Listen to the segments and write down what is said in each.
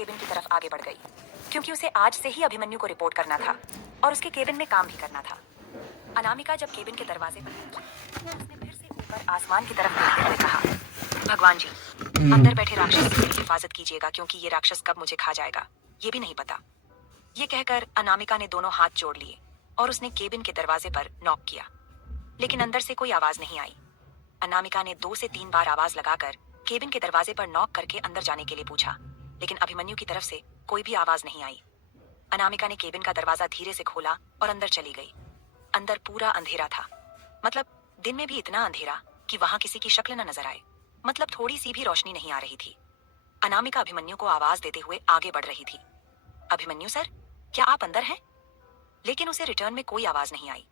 Cabin की तरफ आगे बढ़ गई, क्योंकि उसे आज से ही अभिमन्यु को रिपोर्ट करना था और उसके केबिन में काम भी करना था। अनामिका जब केबिन के दरवाजे पर पहुंची, उसने फिर से ऊपर आसमान की तरफ देखते हुए कहा, भगवान जी, अंदर बैठे राक्षस की मेरी हिफाजत कीजिएगा, क्योंकि ये राक्षस कब मुझे खा जाएगा ये भी नहीं पता। ये कहकर अनामिका ने दोनों हाथ जोड़ लिए और उसने केबिन के दरवाजे पर नॉक किया, लेकिन अंदर से कोई आवाज नहीं आई। अनामिका ने 2 से 3 बार आवाज लगाकर केबिन के दरवाजे पर नॉक करके अंदर जाने के लिए पूछा, लेकिन अभिमन्यु की तरफ से कोई भी आवाज नहीं आई। अनामिका ने केबिन का दरवाजा धीरे से खोला और अंदर चली गई। अंदर पूरा अंधेरा था, मतलब दिन में भी इतना अंधेरा कि वहां किसी की शक्ल न नजर आए, मतलब थोड़ी सी भी रोशनी नहीं आ रही थी। अनामिका अभिमन्यु को आवाज देते हुए आगे बढ़ रही थी, अभिमन्यु सर, क्या आप अंदर हैं? लेकिन उसे रिटर्न में कोई आवाज नहीं आई।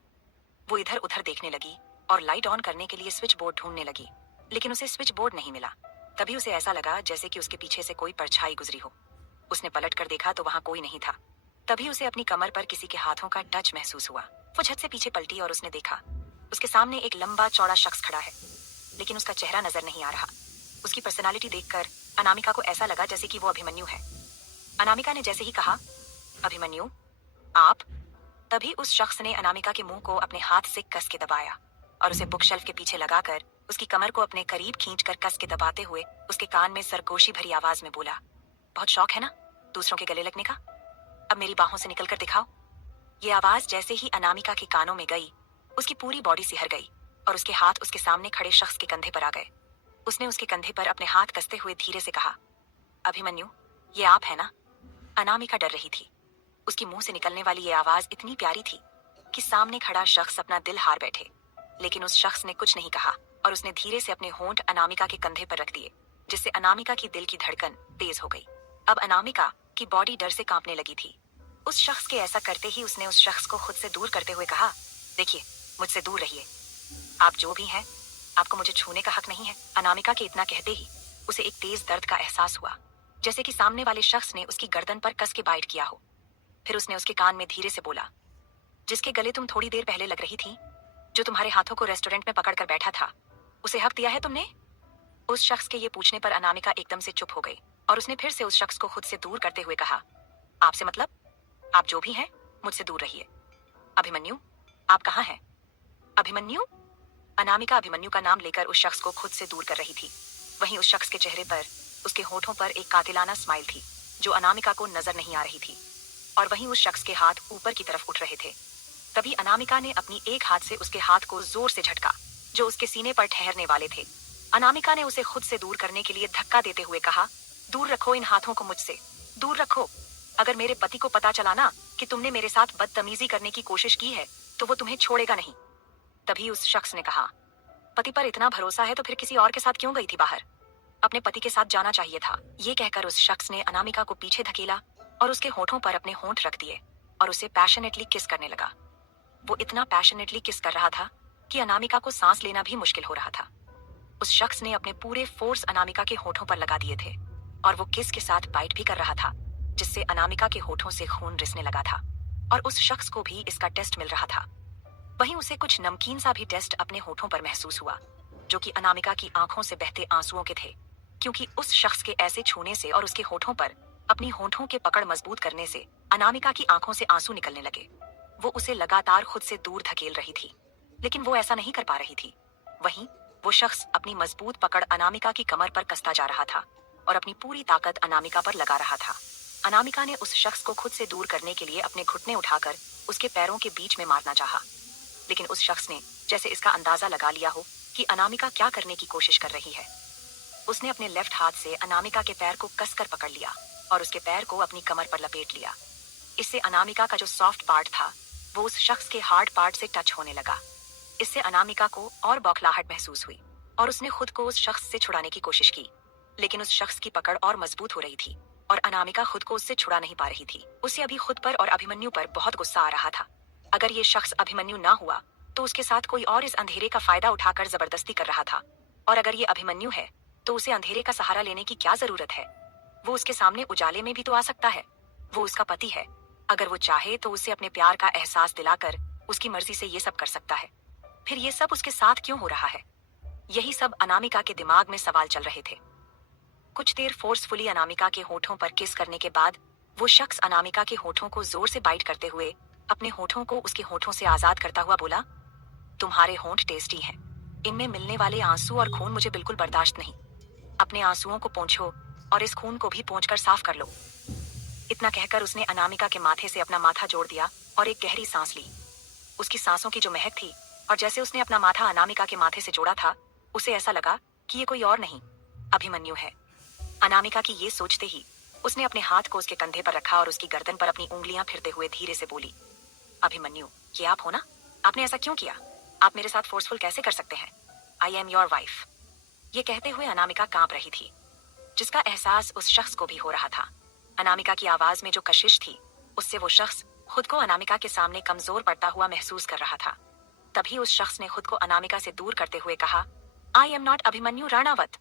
वो इधर उधर देखने लगी और लाइट ऑन करने के लिए स्विच बोर्ड ढूंढने लगी, लेकिन उसे स्विच बोर्ड नहीं मिला। तभी उसे ऐसा लगा जैसे कि उसके पीछे से कोई परछाई गुजरी हो। उसने पलट कर देखा तो वहां कोई नहीं था। तभी उसे अपनी कमर पर किसी के हाथों का टच महसूस हुआ। वो झट से पीछे पलटी और उसने देखा उसके सामने एक लंबा चौड़ा शख्स खड़ा है, लेकिन उसका चेहरा नजर नहीं आ रहा। उसकी पर्सनालिटी देखकर अनामिका को ऐसा लगा जैसे कि वो अभिमन्यु है। अनामिका ने जैसे ही कहा, अभिमन्यु, आप? तभी उस शख्स ने अनामिका के मुंह को अपने हाथ से कस के दबाया और उसे बुक शेल्फ के पीछे लगाकर उसकी कमर को अपने करीब खींचकर कस के दबाते हुए उसके कान में सरगोशी भरी आवाज में बोला, बहुत शौक है ना दूसरों के गले लगने का? अब मेरी बाहों से निकलकर दिखाओ। ये आवाज जैसे ही अनामिका के कानों में गई, उसकी पूरी बॉडी सिहर गई और उसके हाथ उसके सामने खड़े शख्स के कंधे पर आ गए। उसने उसके कंधे पर अपने हाथ कसते हुए धीरे से कहा, अभिमन्यु, ये आप है ना? अनामिका डर रही थी। उसकी मुंह से निकलने वाली ये आवाज इतनी प्यारी थी कि सामने खड़ा शख्स अपना दिल हार बैठे, लेकिन उस शख्स ने कुछ नहीं कहा और उसने धीरे से अपने होंठ अनामिका के कंधे पर रख दिए, जिससे अनामिका की दिल की धड़कन तेज हो गई। अब अनामिका की बॉडी डर से कांपने लगी थी। उस शख्स के ऐसा करते ही उसने उस शख्स को खुद से दूर करते हुए कहा, देखिए, मुझसे दूर रहिए। आप जो भी हैं, आपको मुझे छूने का हक नहीं है। अनामिका के इतना कहते ही उसे एक तेज दर्द का एहसास हुआ, जैसे कि सामने वाले शख्स ने उसकी गर्दन पर कस के बाइट किया हो। फिर उसने उसके कान में धीरे से बोला, जिसके गले तुम थोड़ी देर पहले लग रही थी, जो तुम्हारे हाथों को रेस्टोरेंट में पकड़ कर बैठा था, उसे हक दिया है तुमने? उस शख्स के ये पूछने पर अनामिका एकदम से चुप हो गई और उसने फिर से उस शख्स को खुद से दूर करते हुए कहा, आपसे मतलब? आप जो भी हैं, मुझसे दूर रहिए। अभिमन्यु, आप कहाँ हैं? अभिमन्यु? अनामिका अभिमन्यु का नाम लेकर उस शख्स को खुद से दूर कर रही थी। वहीं उस शख्स के चेहरे पर, उसके होठों पर एक कातिलाना स्माइल थी, जो अनामिका को नजर नहीं आ रही थी, और वहीं उस शख्स के हाथ ऊपर की तरफ उठ रहे थे। तभी अनामिका ने अपनी एक हाथ से उसके हाथ को जोर से झटका, जो उसके सीने पर ठहरने वाले थे। अनामिका ने उसे खुद से दूर करने के लिए धक्का देते हुए कहा, दूर रखो इन हाथों को मुझसे, दूर रखो। अगर मेरे पति को पता चला ना कि तुमने मेरे साथ बदतमीजी करने की कोशिश की है, तो वो तुम्हें छोड़ेगा नहीं। तभी उस शख्स ने कहा, पति पर इतना भरोसा है तो फिर किसी और के साथ क्यों गई थी बाहर? अपने पति के साथ जाना चाहिए था। ये कहकर उस शख्स ने अनामिका को पीछे धकेला और उसके होठों पर अपने होंठ रख दिए और उसे पैशनेटली किस करने लगा। वो इतना पैशनेटली किस कर रहा था कि अनामिका को सांस लेना भी मुश्किल हो रहा था। उस शख्स ने अपने पूरे फोर्स अनामिका के होठों पर लगा दिए थे और वो किस के साथ बाइट भी कर रहा था, जिससे अनामिका के होठों से खून रिसने लगा था और उस शख्स को भी इसका टेस्ट मिल रहा था। वहीं उसे कुछ नमकीन सा भी टेस्ट अपने होठों पर महसूस हुआ, जो कि अनामिका की आंखों से बहते आंसुओं के थे, क्योंकि उस शख्स के ऐसे छूने से और उसके होठों पर अपनी होठों के पकड़ मजबूत करने से अनामिका की आंखों से आंसू निकलने लगे। वो उसे लगातार खुद से दूर धकेल रही थी, लेकिन वो ऐसा नहीं कर पा रही थी। वहीं वो शख्स अपनी मजबूत पकड़ अनामिका की कमर पर कसता जा रहा था और अपनी पूरी ताकत अनामिका पर लगा रहा था। अनामिका ने उस शख्स को खुद से दूर करने के लिए अपने घुटने उठाकर उसके पैरों के बीच में मारना चाहा, लेकिन उस शख्स ने जैसे इसका अंदाजा लगा लिया हो कि अनामिका क्या करने की कोशिश कर रही है। उसने अपने लेफ्ट हाथ से अनामिका के पैर को कसकर पकड़ लिया और उसके पैर को अपनी कमर पर लपेट लिया। इससे अनामिका का जो सॉफ्ट पार्ट था, वो उस शख्स के हार्ड पार्ट से टच होने लगा। इससे अनामिका को और बौखलाहट महसूस हुई और उसने खुद को उस शख्स से छुड़ाने की कोशिश की, लेकिन उस शख्स की पकड़ और मजबूत हो रही थी और अनामिका खुद को उससे छुड़ा नहीं पा रही थी। उसे अभी खुद पर और अभिमन्यु पर बहुत गुस्सा आ रहा था। अगर ये शख्स अभिमन्यु ना हुआ तो उसके साथ कोई और इस अंधेरे का फायदा उठाकर जबरदस्ती कर रहा था, और अगर ये अभिमन्यु है तो उसे अंधेरे का सहारा लेने की क्या जरूरत है? वो उसके सामने उजाले में भी तो आ सकता है। वो उसका पति है। अगर वो चाहे तो उसे अपने प्यार का एहसास दिलाकर उसकी मर्जी से ये सब कर सकता है। फिर ये सब उसके साथ क्यों हो रहा है? यही सब अनामिका के दिमाग में सवाल चल रहे थे। कुछ देर फोर्सफुली अनामिका के होठों पर किस करने के बाद वो शख्स अनामिका के होठों को जोर से बाइट करते हुए अपने होठों को उसके होठों से आजाद करता हुआ बोला, तुम्हारे होंठ टेस्टी हैं। इनमें मिलने वाले आंसू और खून मुझे बिल्कुल बर्दाश्त नहीं। अपने आंसुओं को पोंछो और इस खून को भी पोंछकर साफ कर लो। इतना कहकर उसने अनामिका के माथे से अपना माथा जोड़ दिया और एक गहरी सांस ली। उसकी सांसों की जो महक थी और जैसे उसने अपना माथा अनामिका के माथे से जोड़ा था, उसे ऐसा लगा कि ये कोई और नहीं, अभिमन्यु है। अनामिका की ये सोचते ही उसने अपने हाथ को उसके कंधे पर रखा और उसकी गर्दन पर अपनी उंगलियां फिरते हुए धीरे से बोली, अभिमन्यु, ये आप हो ना? आपने ऐसा क्यों किया? आप मेरे साथ फोर्सफुल कैसे कर सकते हैं? I am your wife. ये कहते हुए अनामिका कांप रही थी, जिसका एहसास उस शख्स को भी हो रहा था। अनामिका की आवाज में जो कशिश थी, उससे वो शख्स खुद को अनामिका के सामने कमजोर पड़ता हुआ महसूस कर रहा था। तभी उस शख्स ने खुद को अनामिका से दूर करते हुए कहा, I am not Abhimanyu Ranawat.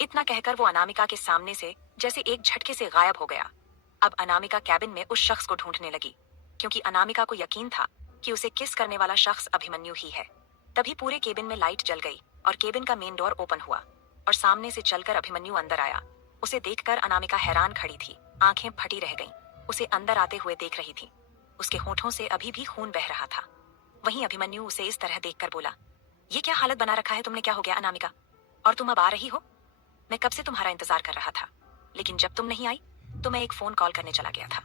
इतना कहकर वो अनामिका के सामने से जैसे एक झटके से गायब हो गया। अब अनामिका कैबिन में उस शख्स को ढूंढने लगी, क्योंकि अनामिका को यकीन था कि उसे किस करने वाला शख्स अभिमन्यु ही है। तभी पूरे केबिन में लाइट जल गई और केबिन का मेन डोर ओपन हुआ और सामने से चलकर अभिमन्यु अंदर आया। उसे देखकर अनामिका हैरान खड़ी थी, आंखें फटी रह गईं। उसे अंदर आते हुए देख रही थी। उसके होठों से अभी भी खून बह रहा था। वहीं अभिमन्यु उसे इस तरह देखकर बोला, ये क्या हालत बना रखा है तुमने? क्या हो गया अनामिका? और तुम अब आ रही हो? मैं कब से तुम्हारा इंतजार कर रहा था, लेकिन जब तुम नहीं आई तो मैं एक फोन कॉल करने चला गया था।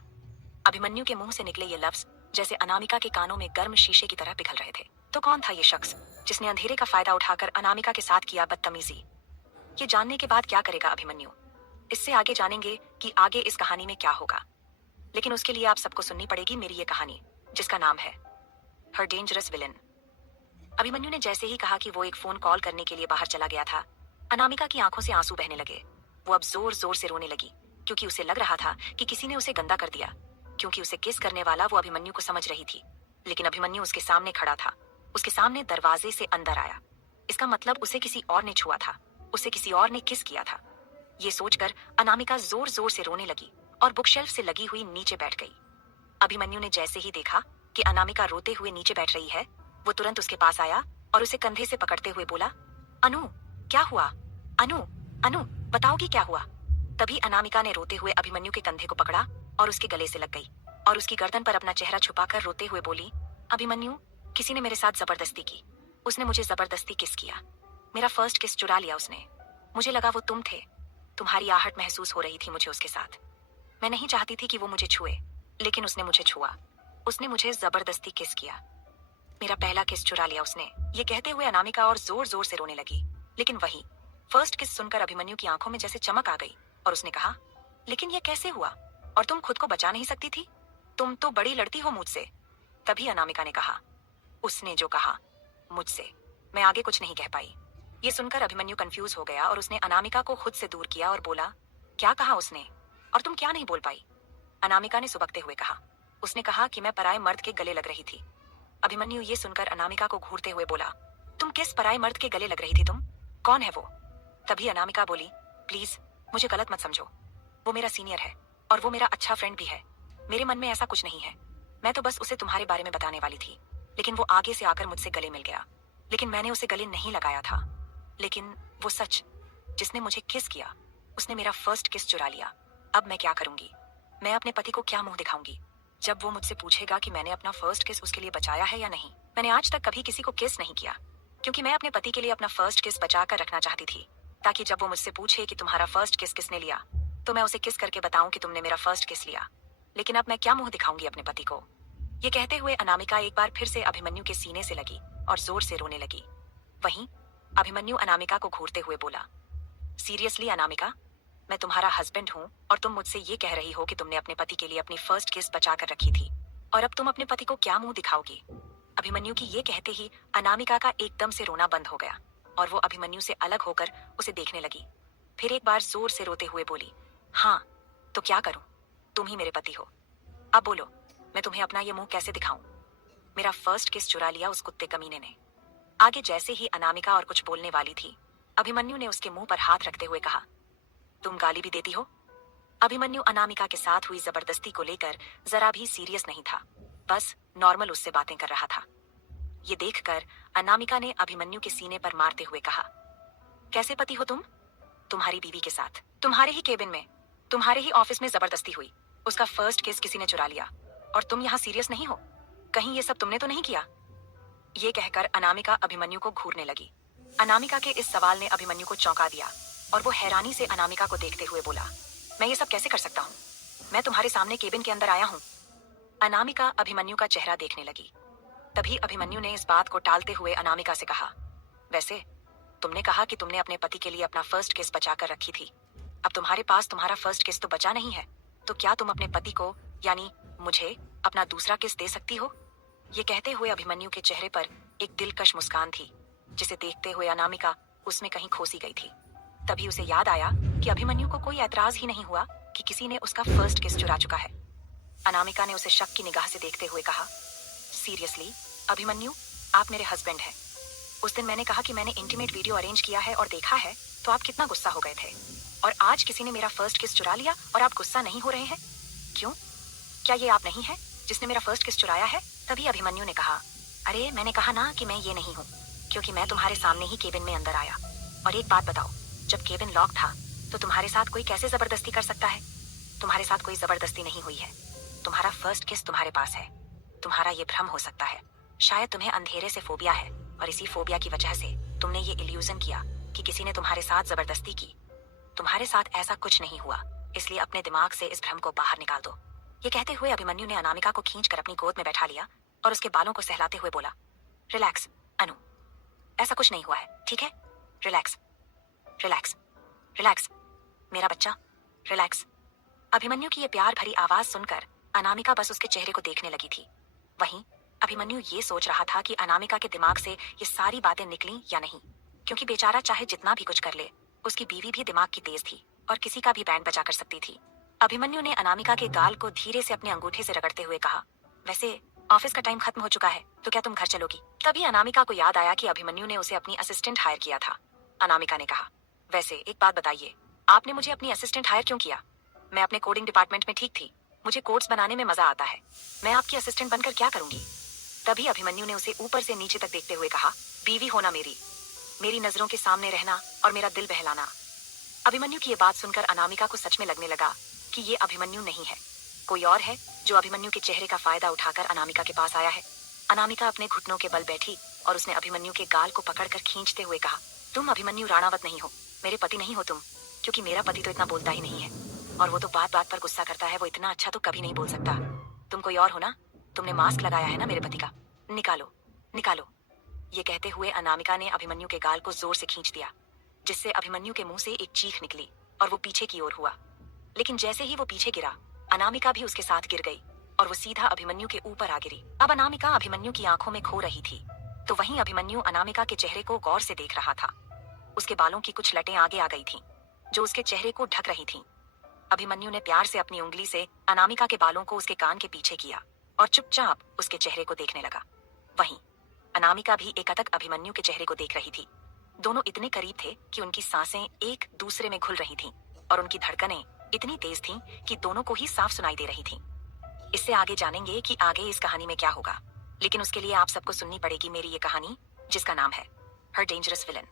अभिमन्यु के मुंह से निकले ये लफ्ज जैसे अनामिका के कानों में गर्म शीशे की तरह पिघल रहे थे। तो कौन था ये शख्स जिसने अंधेरे का फायदा उठाकर अनामिका के साथ किया बदतमीजी? ये जानने के बाद क्या करेगा अभिमन्यु? इससे आगे जानेंगे कि आगे इस कहानी में क्या होगा। लेकिन उसके लिए आप सबको सुननी पड़ेगी मेरी ये कहानी, जिसका नाम है हर डेंजरस विलन। अभिमन्यु ने जैसे ही कहा कि वो एक फोन कॉल करने के लिए बाहर चला गया था, अनामिका की आंखों से आंसू बहने लगे। वो अब जोर जोर से रोने लगी, क्योंकि उसे लग रहा था कि किसी ने उसे गंदा कर दिया। क्योंकि उसे किस करने वाला वो अभिमन्यु को समझ रही थी, लेकिन अभिमन्यु उसके सामने खड़ा था। उसके सामने दरवाजे से अंदर आया। इसका मतलब उसे किसी और ने छुआ था, उसे किसी और ने किस किया था। ये सोचकर अनामिका जोर जोर से रोने लगी और बुकशेल्फ से लगी हुई नीचे बैठ गई। अभिमन्यु ने जैसे ही देखा कि अनामिका रोते हुए नीचे बैठ रही है, वो तुरंत उसके पास आया और उसे कंधे से पकड़ते हुए बोला, अनु, क्या हुआ? अनु, अनु, बताओगी क्या हुआ? तभी अनामिका ने रोते हुए अभिमन्यु के कंधे को पकड़ा और उसके गले से लग गई और उसकी गर्दन पर अपना चेहरा छुपाकर रोते हुए बोली, अभिमन्यु, किसी ने मेरे साथ जबरदस्ती की। उसने मुझे जबरदस्ती किस किया। मेरा फर्स्ट किस चुरा लिया उसने। मुझे लगा वो तुम थे। तुम्हारी आहट महसूस हो रही थी मुझे उसके साथ। मैं नहीं चाहती थी कि वो मुझे छुए, लेकिन उसने मुझे छुआ। उसने मुझे जबरदस्ती किस किया। मेरा पहला किस चुरा लिया उसने। ये कहते हुए अनामिका और जोर जोर से रोने लगी। लेकिन वही फर्स्ट किस सुनकर अभिमन्यु की आंखों में जैसे चमक आ गई और उसने कहा, लेकिन ये कैसे हुआ? और तुम खुद को बचा नहीं सकती थी? तुम तो बड़ी लड़ती हो मुझसे। तभी अनामिका ने कहा, उसने जो कहा मुझसे, मैं आगे कुछ नहीं कह पाई। ये सुनकर अभिमन्यु कंफ्यूज हो गया और उसने अनामिका को खुद से दूर किया और बोला, क्या कहा उसने? और तुम क्या नहीं बोल पाई? अनामिका ने सुबकते हुए कहा, उसने कहा कि मैं पराये मर्द के गले लग रही थी। अभिमन्यु ये सुनकर अनामिका को घूरते हुए बोला, तुम किस पराये मर्द के गले लग रही थी? तुम कौन है वो? तभी अनामिका बोली, प्लीज मुझे गलत मत समझो। वो मेरा सीनियर है और वो मेरा अच्छा फ्रेंड भी है। मेरे मन में ऐसा कुछ नहीं है। मैं तो बस उसे तुम्हारे बारे में बताने वाली थी, लेकिन वो आगे से आकर मुझसे गले मिल गया। लेकिन मैंने उसे गले नहीं लगाया था। लेकिन वो सच, जिसने मुझे किस किया, उसने मेरा फर्स्ट किस चुरा लिया। अब मैं क्या करूंगी? मैं अपने पति को क्या मुंह दिखाऊंगी जब वो मुझसे पूछेगा कि मैंने अपना फर्स्ट किस उसके लिए बचाया है या नहीं? मैंने आज तक कभी किसी को किस नहीं किया, क्योंकि मैं अपने पति के लिए अपना फर्स्ट किस बचा कर रखना चाहती थी, ताकि जब वो मुझसे पूछे कि तुम्हारा फर्स्ट किस किसने लिया, तो मैं उसे किस करके बताऊं कि तुमने मेरा फर्स्ट किस लिया। लेकिन अब मैं क्या मुंह दिखाऊंगी अपने पति को? ये कहते हुए अनामिका एक बार फिर से अभिमन्यु के सीने से लगी और जोर से रोने लगी। वहीं अभिमन्यु अनामिका को घूरते हुए बोला, सीरियसली अनामिका, मैं तुम्हारा हस्बैंड हूँ और तुम मुझसे ये कह रही हो कि तुमने अपने पति के लिए अपनी फर्स्ट किस बचा कर रखी थी, और अब तुम अपने पति को क्या मुंह दिखाओगी? अभिमन्यु की ये कहते ही अनामिका का एकदम से रोना बंद हो गया और वो अभिमन्यु से अलग होकर उसे देखने लगी। फिर एक बार जोर से रोते हुए बोली, हाँ तो क्या करूं? तुम ही मेरे पति हो। अब बोलो, मैं तुम्हें अपना ये मुंह कैसे दिखाऊं? मेरा फर्स्ट किस चुरा लिया उस कुत्ते कमीने ने। आगे जैसे ही अनामिका और कुछ बोलने वाली थी, अभिमन्यु ने उसके मुंह पर हाथ रखते हुए कहा, तुम गाली भी देती हो? अभिमन्यु अनामिका के साथ हुई जबरदस्ती को लेकर जरा भी सीरियस नहीं था, बस नॉर्मल उससे बातें कर रहा था। ये देखकर अनामिका ने अभिमन्यु के सीने पर मारते हुए कहा, कैसे पति हो तुम? तुम्हारी बीवी के साथ, तुम्हारे ही केबिन में, तुम्हारे ही ऑफिस में जबरदस्ती हुई। उसका फर्स्ट किस किसी ने चुरा लिया और तुम यहाँ सीरियस नहीं हो? कहीं ये सब तुमने तो नहीं किया? ये कहकर अनामिका अभिमन्यु को घूरने लगी। अनामिका के इस सवाल ने अभिमन्यु को चौंका दिया और वो हैरानी से अनामिका को देखते हुए बोला, मैं ये सब कैसे कर सकता हूँ? मैं तुम्हारे सामने केबिन के अंदर आया हूँ। अनामिका अभिमन्यु का चेहरा देखने लगी। तभी अभिमन्यु ने इस बात को टालते हुए अनामिका से कहा, वैसे तुमने कहा कि तुमने अपने पति के लिए अपना फर्स्ट किस बचा कर रखी थी। अब तुम्हारे पास तुम्हारा फर्स्ट किस तो बचा नहीं है, तो क्या तुम अपने पति को यानी मुझे अपना दूसरा किस दे सकती हो? ये कहते हुए अभिमन्यु के चेहरे पर एक दिलकश मुस्कान थी, जिसे देखते हुए अनामिका उसमें कहीं खोसी गई थी। तभी उसे याद आया कि अभिमन्यु को कोई ऐतराज ही नहीं हुआ कि किसी ने उसका फर्स्ट किस चुरा चुका है। अनामिका ने उसे शक की निगाह से देखते हुए कहा, सीरियसली अभिमन्यु, आप मेरे हस्बैंड हैं। उस दिन मैंने कहा कि मैंने इंटीमेट वीडियो अरेंज किया है और देखा है, तो आप कितना गुस्सा हो गए थे, और आज किसी ने मेरा फर्स्ट किस चुरा लिया और आप गुस्सा नहीं हो रहे हैं? क्यों? क्या ये आप नहीं है जिसने मेरा फर्स्ट किस चुराया है? तभी अभिमन्यु ने कहा, अरे मैंने कहा ना कि मैं ये नहीं हूँ, क्योंकि मैं तुम्हारे सामने ही केबिन में अंदर आया। और एक बात बताओ, जब केबिन लॉक था तो तुम्हारे साथ कोई कैसे जबरदस्ती कर सकता है? तुम्हारे साथ कोई जबरदस्ती नहीं हुई है। तुम्हारा फर्स्ट किस तुम्हारे पास है। तुम्हारा ये भ्रम हो सकता है, शायद तुम्हें अंधेरे से फोबिया है और इसी फोबिया की वजह से तुमने ये इल्यूजन किया कि किसी ने तुम्हारे साथ जबरदस्ती की। तुम्हारे साथ ऐसा कुछ नहीं हुआ, इसलिए अपने दिमाग से इस भ्रम को बाहर निकाल दो। ये कहते हुए अभिमन्यु ने अनामिका को खींचकर अपनी गोद में बैठा लिया और उसके बालों को सहलाते हुए बोला, रिलैक्स अनु, ऐसा कुछ नहीं हुआ है, ठीक है? रिलैक्स रिलैक्स रिलैक्स मेरा बच्चा, रिलैक्स। अभिमन्यु की ये प्यार भरी आवाज सुनकर अनामिका बस उसके चेहरे को देखने लगी थी। वहीं अभिमन्यु ये सोच रहा था कि अनामिका के दिमाग से ये सारी बातें निकली या नहीं, क्योंकि बेचारा चाहे जितना भी कुछ कर ले, उसकी बीवी भी दिमाग की तेज थी और किसी का भी बैंड बजा कर सकती थी। अभिमन्यु ने अनामिका के गाल को धीरे से अपने अंगूठे से रगड़ते हुए कहा, वैसे ऑफिस का टाइम खत्म हो चुका है, तो क्या तुम घर चलोगी? तभी अनामिका को याद आया कि अभिमन्यु ने उसे अपनी असिस्टेंट हायर किया था। अनामिका ने कहा, वैसे एक बात बताइए, आपने मुझे अपनी असिस्टेंट हायर क्यों किया? मैं अपने कोडिंग डिपार्टमेंट में ठीक थी, मुझे कोड्स बनाने में मजा आता है, मैं आपकी असिस्टेंट बनकर क्या करूंगी? तभी अभिमन्यु ने उसे ऊपर से नीचे तक देखते हुए कहा, बीवी होना मेरी, मेरी नजरों के सामने रहना और मेरा दिल बहलाना। अभिमन्यु की ये बात सुनकर अनामिका को सच में लगने लगा कि ये अभिमन्यु नहीं है, कोई और है जो अभिमन्यु के चेहरे का फायदा उठाकर अनामिका के पास आया है। अनामिका अपने घुटनों के बल बैठी और उसने अभिमन्यु के गाल को पकड़कर खींचते हुए कहा, तुम अभिमन्यु राणावत नहीं हो, मेरे पति नहीं हो तुम, क्योंकि मेरा पति तो इतना बोलता ही नहीं है, और वो तो बात बात पर गुस्सा करता है, वो इतना अच्छा तो कभी नहीं बोल सकता। तुम कोई और हो ना? तुमने मास्क लगाया है ना मेरे पति का, निकालो निकालो। ये कहते हुए अनामिका ने अभिमन्यु के गाल को जोर से खींच दिया, जिससे अभिमन्यु के मुंह से एक चीख निकली और वो पीछे की ओर हुआ। लेकिन जैसे ही वो पीछे गिरा, अनामिका भी उसके साथ गिर गई और वो सीधा अभिमन्यु के ऊपर आ गिरी। अब अनामिका अभिमन्यु की आंखों में खो रही थी, तो वहीं अभिमन्यु अनामिका के चेहरे को गौर से देख रहा था। उसके बालों की कुछ लटें आगे आ गई थीं, जो उसके चेहरे को ढक रही थीं। अभिमन्यु ने प्यार से अपनी उंगली से अनामिका के बालों को उसके कान के पीछे किया और चुपचाप उसके चेहरे को देखने लगा। वहीं अनामिका भी एकटक अभिमन्यु के चेहरे को देख रही थी। दोनों इतने करीब थे कि उनकी सांसें एक दूसरे में घुल रही थीं और उनकी धड़कनें इतनी तेज थीं कि दोनों को ही साफ सुनाई दे रही थीं। इससे आगे जानेंगे कि आगे इस कहानी में क्या होगा, लेकिन उसके लिए आप सबको सुननी पड़ेगी मेरी ये कहानी, जिसका नाम है हर डेंजरस विलन।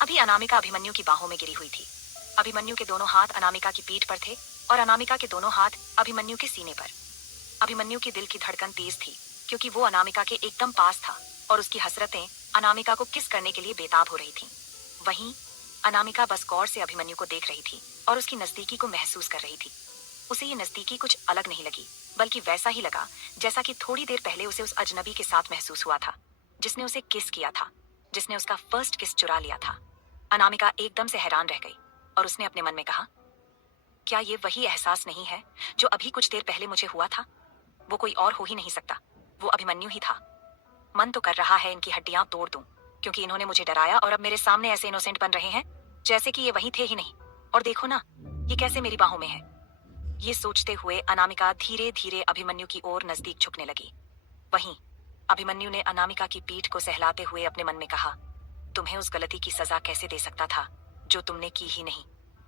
अभी अनामिका अभिमन्यु की बाहों में गिरी हुई थी। अभिमन्यु के दोनों हाथ अनामिका की पीठ पर थे और अनामिका के दोनों हाथ अभिमन्यु के सीने पर। अभिमन्यु की दिल की धड़कन तेज थी, क्योंकि वो अनामिका के एकदम पास था और उसकी हसरतें अनामिका को किस करने के लिए बेताब हो रही थीं। वहीं अनामिका बस गौर से अभिमन्यु को देख रही थी और उसकी नजदीकी को महसूस कर रही थी। उसे ये नजदीकी कुछ अलग नहीं लगी, बल्कि वैसा ही लगा जैसा कि थोड़ी देर पहले उसे उस अजनबी के साथ महसूस हुआ था, जिसने उसे किस किया था, जिसने उसका फर्स्ट किस चुरा लिया था। अनामिका एकदम से हैरान रह गई और उसने अपने मन में कहा, क्या ये वही एहसास नहीं है जो अभी कुछ देर पहले मुझे हुआ था? वो कोई और हो ही नहीं सकता, वो अभिमन्यु ही था। मन तो कर रहा है इनकी हड्डियां तोड़ दूं, क्योंकि इन्होंने मुझे डराया और अब मेरे सामने ऐसे इनोसेंट बन रहे हैं जैसे कि ये वही थे ही नहीं। और देखो ना, ये कैसे मेरी बाहों में है। ये सोचते हुए अनामिका धीरे धीरे अभिमन्यु की ओर नजदीक झुकने लगी। वहीं अभिमन्यु ने अनामिका की पीठ को सहलाते हुए अपने मन में कहा, तुम्हें उस गलती की सजा कैसे दे सकता था जो तुमने की ही नहीं।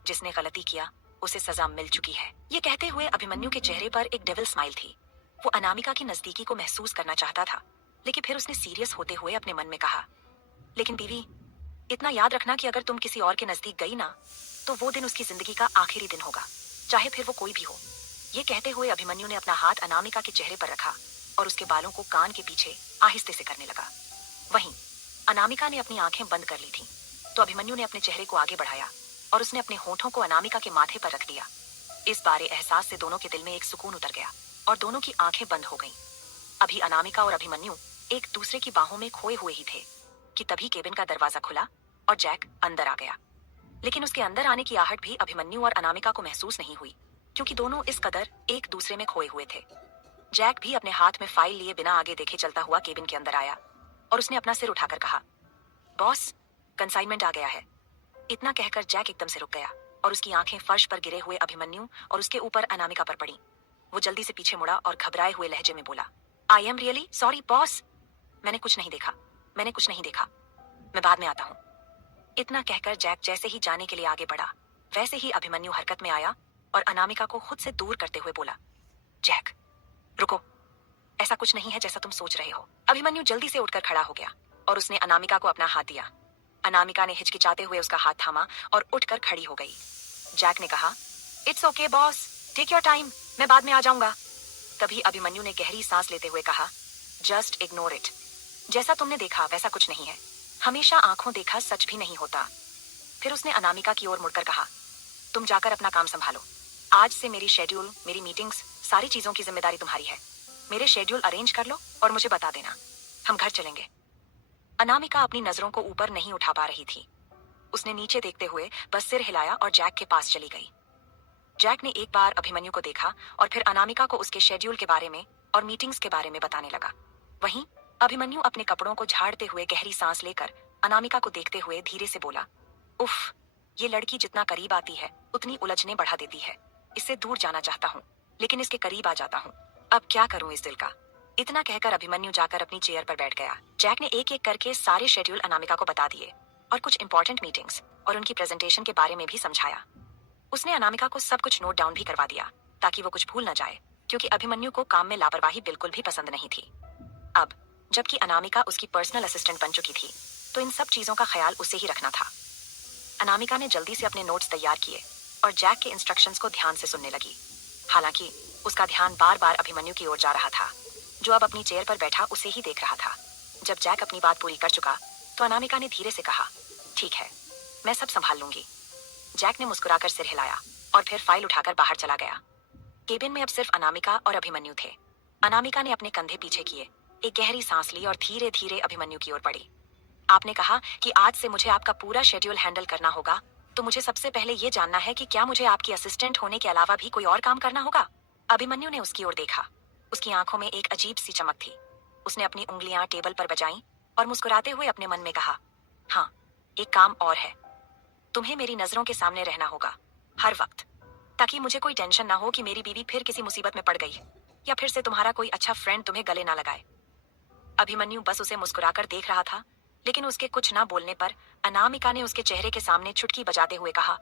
जिसने गलती किया उसे सजा मिल चुकी है। ये कहते हुए अभिमन्यु के चेहरे पर एक डेविल स्माइल थी। वो अनामिका की नजदीकी को महसूस करना चाहता था, लेकिन फिर उसने सीरियस होते हुए अपने मन में कहा, लेकिन बीवी, इतना याद रखना कि अगर तुम किसी और के नजदीक गई ना, तो वो दिन उसकी जिंदगी का आखिरी दिन होगा, चाहे फिर वो कोई भी हो। ये कहते हुए अभिमन्यु ने अपना हाथ अनामिका के चेहरे पर रखा और उसके बालों को कान के पीछे आहिस्ते से करने लगा। वहीं अनामिका ने अपनी आंखें बंद कर ली थीं, तो अभिमन्यु ने अपने चेहरे को आगे बढ़ाया और उसने अपने होठों को अनामिका के माथे पर रख दिया। इस बारे एहसास से दोनों के दिल में एक सुकून उतर गया और दोनों की आंखें बंद हो गईं। अभी अनामिका और अभिमन्यु एक दूसरे की बाहों में खोए हुए ही थे कि तभी केबिन का दरवाजा खुला और जैक अंदर आ गया। लेकिन उसके अंदर आने की आहट भी अभिमन्यु और अनामिका को महसूस नहीं हुई, क्योंकि दोनों इस कदर एक दूसरे में खोए हुए थे। जैक भी अपने हाथ में फाइल लिए बिना आगे देखे चलता हुआ केबिन के अंदर आया और उसने अपना सिर उठाकर कहा, बॉस, कंसाइनमेंट आ गया है। इतना कहकर जैक एकदम से रुक गया और उसकी आंखें फर्श पर गिरे हुए अभिमन्यु और उसके ऊपर अनामिका पर पड़ी। वो जल्दी से पीछे मुड़ा और घबराए हुए लहजे में बोला, I am really sorry boss, मैंने कुछ नहीं देखा, मैं बाद में आता हूँ। इतना कहकर जैक जैसे ही जाने के लिए आगे बढ़ा, वैसे ही अभिमन्यु हरकत में आया और अनामिका को खुद से दूर करते हुए बोला, जैक रुको, ऐसा कुछ नहीं है जैसा तुम सोच रहे हो। अभिमन्यु जल्दी से उठकर खड़ा हो गया और उसने अनामिका को अपना हाथ दिया। अनामिका ने हिचकिचाते हुए उसका हाथ थामा और उठकर खड़ी हो गई। जैक ने कहा, it's okay boss, take your time, मैं बाद में आ जाऊंगा। तभी अभिमन्यु ने गहरी सांस लेते हुए कहा, जस्ट इग्नोर इट, जैसा तुमने देखा वैसा कुछ नहीं है, हमेशा आंखों देखा सच भी नहीं होता। फिर उसने अनामिका की ओर मुड़कर कहा, तुम जाकर अपना काम संभालो, आज से मेरी शेड्यूल, मेरी मीटिंग्स, सारी चीजों की जिम्मेदारी तुम्हारी है। मेरे शेड्यूल अरेंज कर लो और मुझे बता देना, हम घर चलेंगे। अनामिका अपनी नजरों को ऊपर नहीं उठा पा रही थी। उसने नीचे देखते हुए बस सिर हिलाया और जैक के पास चली गई। जैक ने एक बार अभिमन्यु को देखा और फिर अनामिका को उसके शेड्यूल के बारे में और मीटिंग्स के बारे में बताने लगा। वहीं अभिमन्यु अपने कपड़ों को झाड़ते हुए गहरी सांस लेकर अनामिका को देखते हुए धीरे से बोला, उफ, ये लड़की जितना करीब आती है उतनी उलझने बढ़ा देती है। इससे दूर जाना चाहता हूँ, लेकिन इसके करीब आ जाता हूँ। अब क्या करूँ इस दिल का। इतना कहकर अभिमन्यु जाकर अपनी चेयर पर बैठ गया। जैक ने एक एक करके सारे शेड्यूल अनामिका को बता दिए और कुछ इंपॉर्टेंट मीटिंग्स और उनकी प्रेजेंटेशन के बारे में भी समझाया। उसने अनामिका को सब कुछ नोट डाउन भी करवा दिया ताकि वो कुछ भूल न जाए, क्योंकि अभिमन्यु को काम में लापरवाही बिल्कुल भी पसंद नहीं थी। अब जबकि अनामिका उसकी पर्सनल असिस्टेंट बन चुकी थी, तो इन सब चीजों का ख्याल उसे ही रखना था। अनामिका ने जल्दी से अपने नोट्स तैयार किए और जैक के इंस्ट्रक्शंस को ध्यान से सुनने लगी। हालांकि उसका ध्यान बार बार अभिमन्यु की ओर जा रहा था, जो अब अपनी चेयर पर बैठा उसे ही देख रहा था। जब जैक अपनी बात पूरी कर चुका, तो अनामिका ने धीरे से कहा, ठीक है, मैं सब संभाल लूंगी। जैक ने मुस्कुराकर सिर हिलाया और फिर फाइल उठाकर बाहर चला गया। केबिन में अब सिर्फ अनामिका और अभिमन्यु थे। अनामिका ने अपने कंधे पीछे किए, एक गहरी सांस ली और धीरे धीरे अभिमन्यु की ओर बढ़ी। आपने कहा कि आज से मुझे आपका पूरा शेड्यूल हैंडल करना होगा, तो मुझे सबसे पहले ये जानना है कि क्या मुझे आपकी असिस्टेंट होने के अलावा भी कोई और काम करना होगा। अभिमन्यु ने उसकी ओर देखा। उसकी आंखों में एक अजीब सी चमक थी। उसने अपनी उंगलियां टेबल पर बजाईं और मुस्कुराते हुए अपने मन में कहा, हाँ, एक काम और है। तुम्हें मेरी नजरों के सामने रहना होगा हर वक्त, ताकि मुझे कोई टेंशन ना हो कि मेरी बीवी फिर किसी मुसीबत में पड़ गई या फिर से तुम्हारा कोई अच्छा फ्रेंड तुम्हें गले ना लगाए। अभिमन्यु बस उसे मुस्कुराकर देख रहा था, लेकिन उसके कुछ ना बोलने पर अनामिका ने उसके चेहरे के सामने चुटकी बजाते हुए कहा,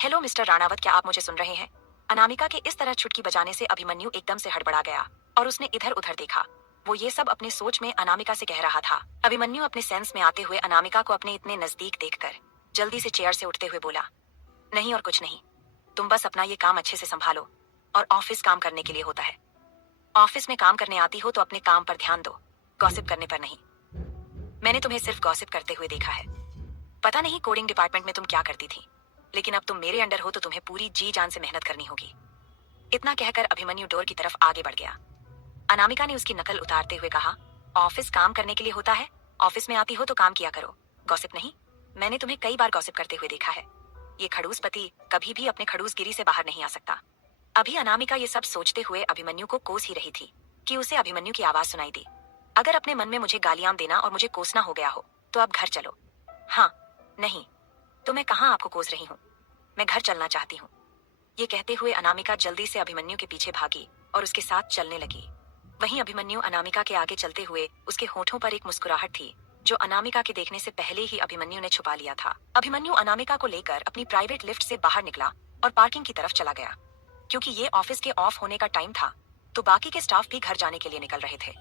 हेलो मिस्टर राणावत, क्या आप मुझे सुन रहे हैं। अनामिका के इस तरह चुटकी बजाने से अभिमन्यु एकदम से हड़बड़ा गया और उसने इधर उधर देखा। वो ये सब अपने सोच में अनामिका से कह रहा था। अभिमन्यु अपने सेंस में आते हुए अनामिका को अपने इतने नजदीक देखकर जल्दी से चेयर से उठते हुए बोला, नहीं और कुछ नहीं, तुम बस अपना ये काम अच्छे से संभालो और ऑफिस काम करने के लिए होता है। ऑफिस में काम करने आती हो तो अपने काम पर ध्यान दो, गॉसिप करने पर नहीं। मैंने तुम्हें सिर्फ गॉसिप करते हुए देखा है। पता नहीं कोडिंग डिपार्टमेंट में तुम क्या करती थी, लेकिन अब तुम मेरे अंडर हो तो तुम्हें पूरी जी जान से मेहनत करनी होगी। इतना कहकर अभिमन्यु डोर की तरफ आगे बढ़ गया। अनामिका ने उसकी नकल उतारते हुए कहा, ऑफिस काम करने के लिए होता है, ऑफिस में आती हो तो काम किया करो, गॉसिप नहीं। मैंने तुम्हें कई बार गॉसिप करते हुए देखा है। ये खड़ूस पति कभी भी अपने खड़ूसगिरी से बाहर नहीं आ सकता। अभी अनामिका ये सब सोचते हुए अभिमन्यु को कोस ही रही थी कि उसे अभिमन्यु की आवाज सुनाई दी, अगर अपने मन में मुझे गालियां देना और मुझे कोसना हो गया हो तो अब घर चलो। हाँ, नहीं तो मैं कहाँ आपको कोस रही हूँ, मैं घर चलना चाहती हूँ। ये कहते हुए अनामिका जल्दी से अभिमन्यु के पीछे भागी और उसके साथ चलने लगी। वहीं अभिमन्यु अनामिका के आगे चलते हुए उसके होठों पर एक मुस्कुराहट थी, जो अनामिका के देखने से पहले ही अभिमन्यु ने छुपा लिया था। अभिमन्यु अनामिका को लेकर अपनी प्राइवेट लिफ्ट से बाहर निकला और पार्किंग की तरफ चला गया। क्योंकि ये ऑफिस के ऑफ होने का टाइम था, तो बाकी के स्टाफ भी घर जाने के लिए निकल रहे थे।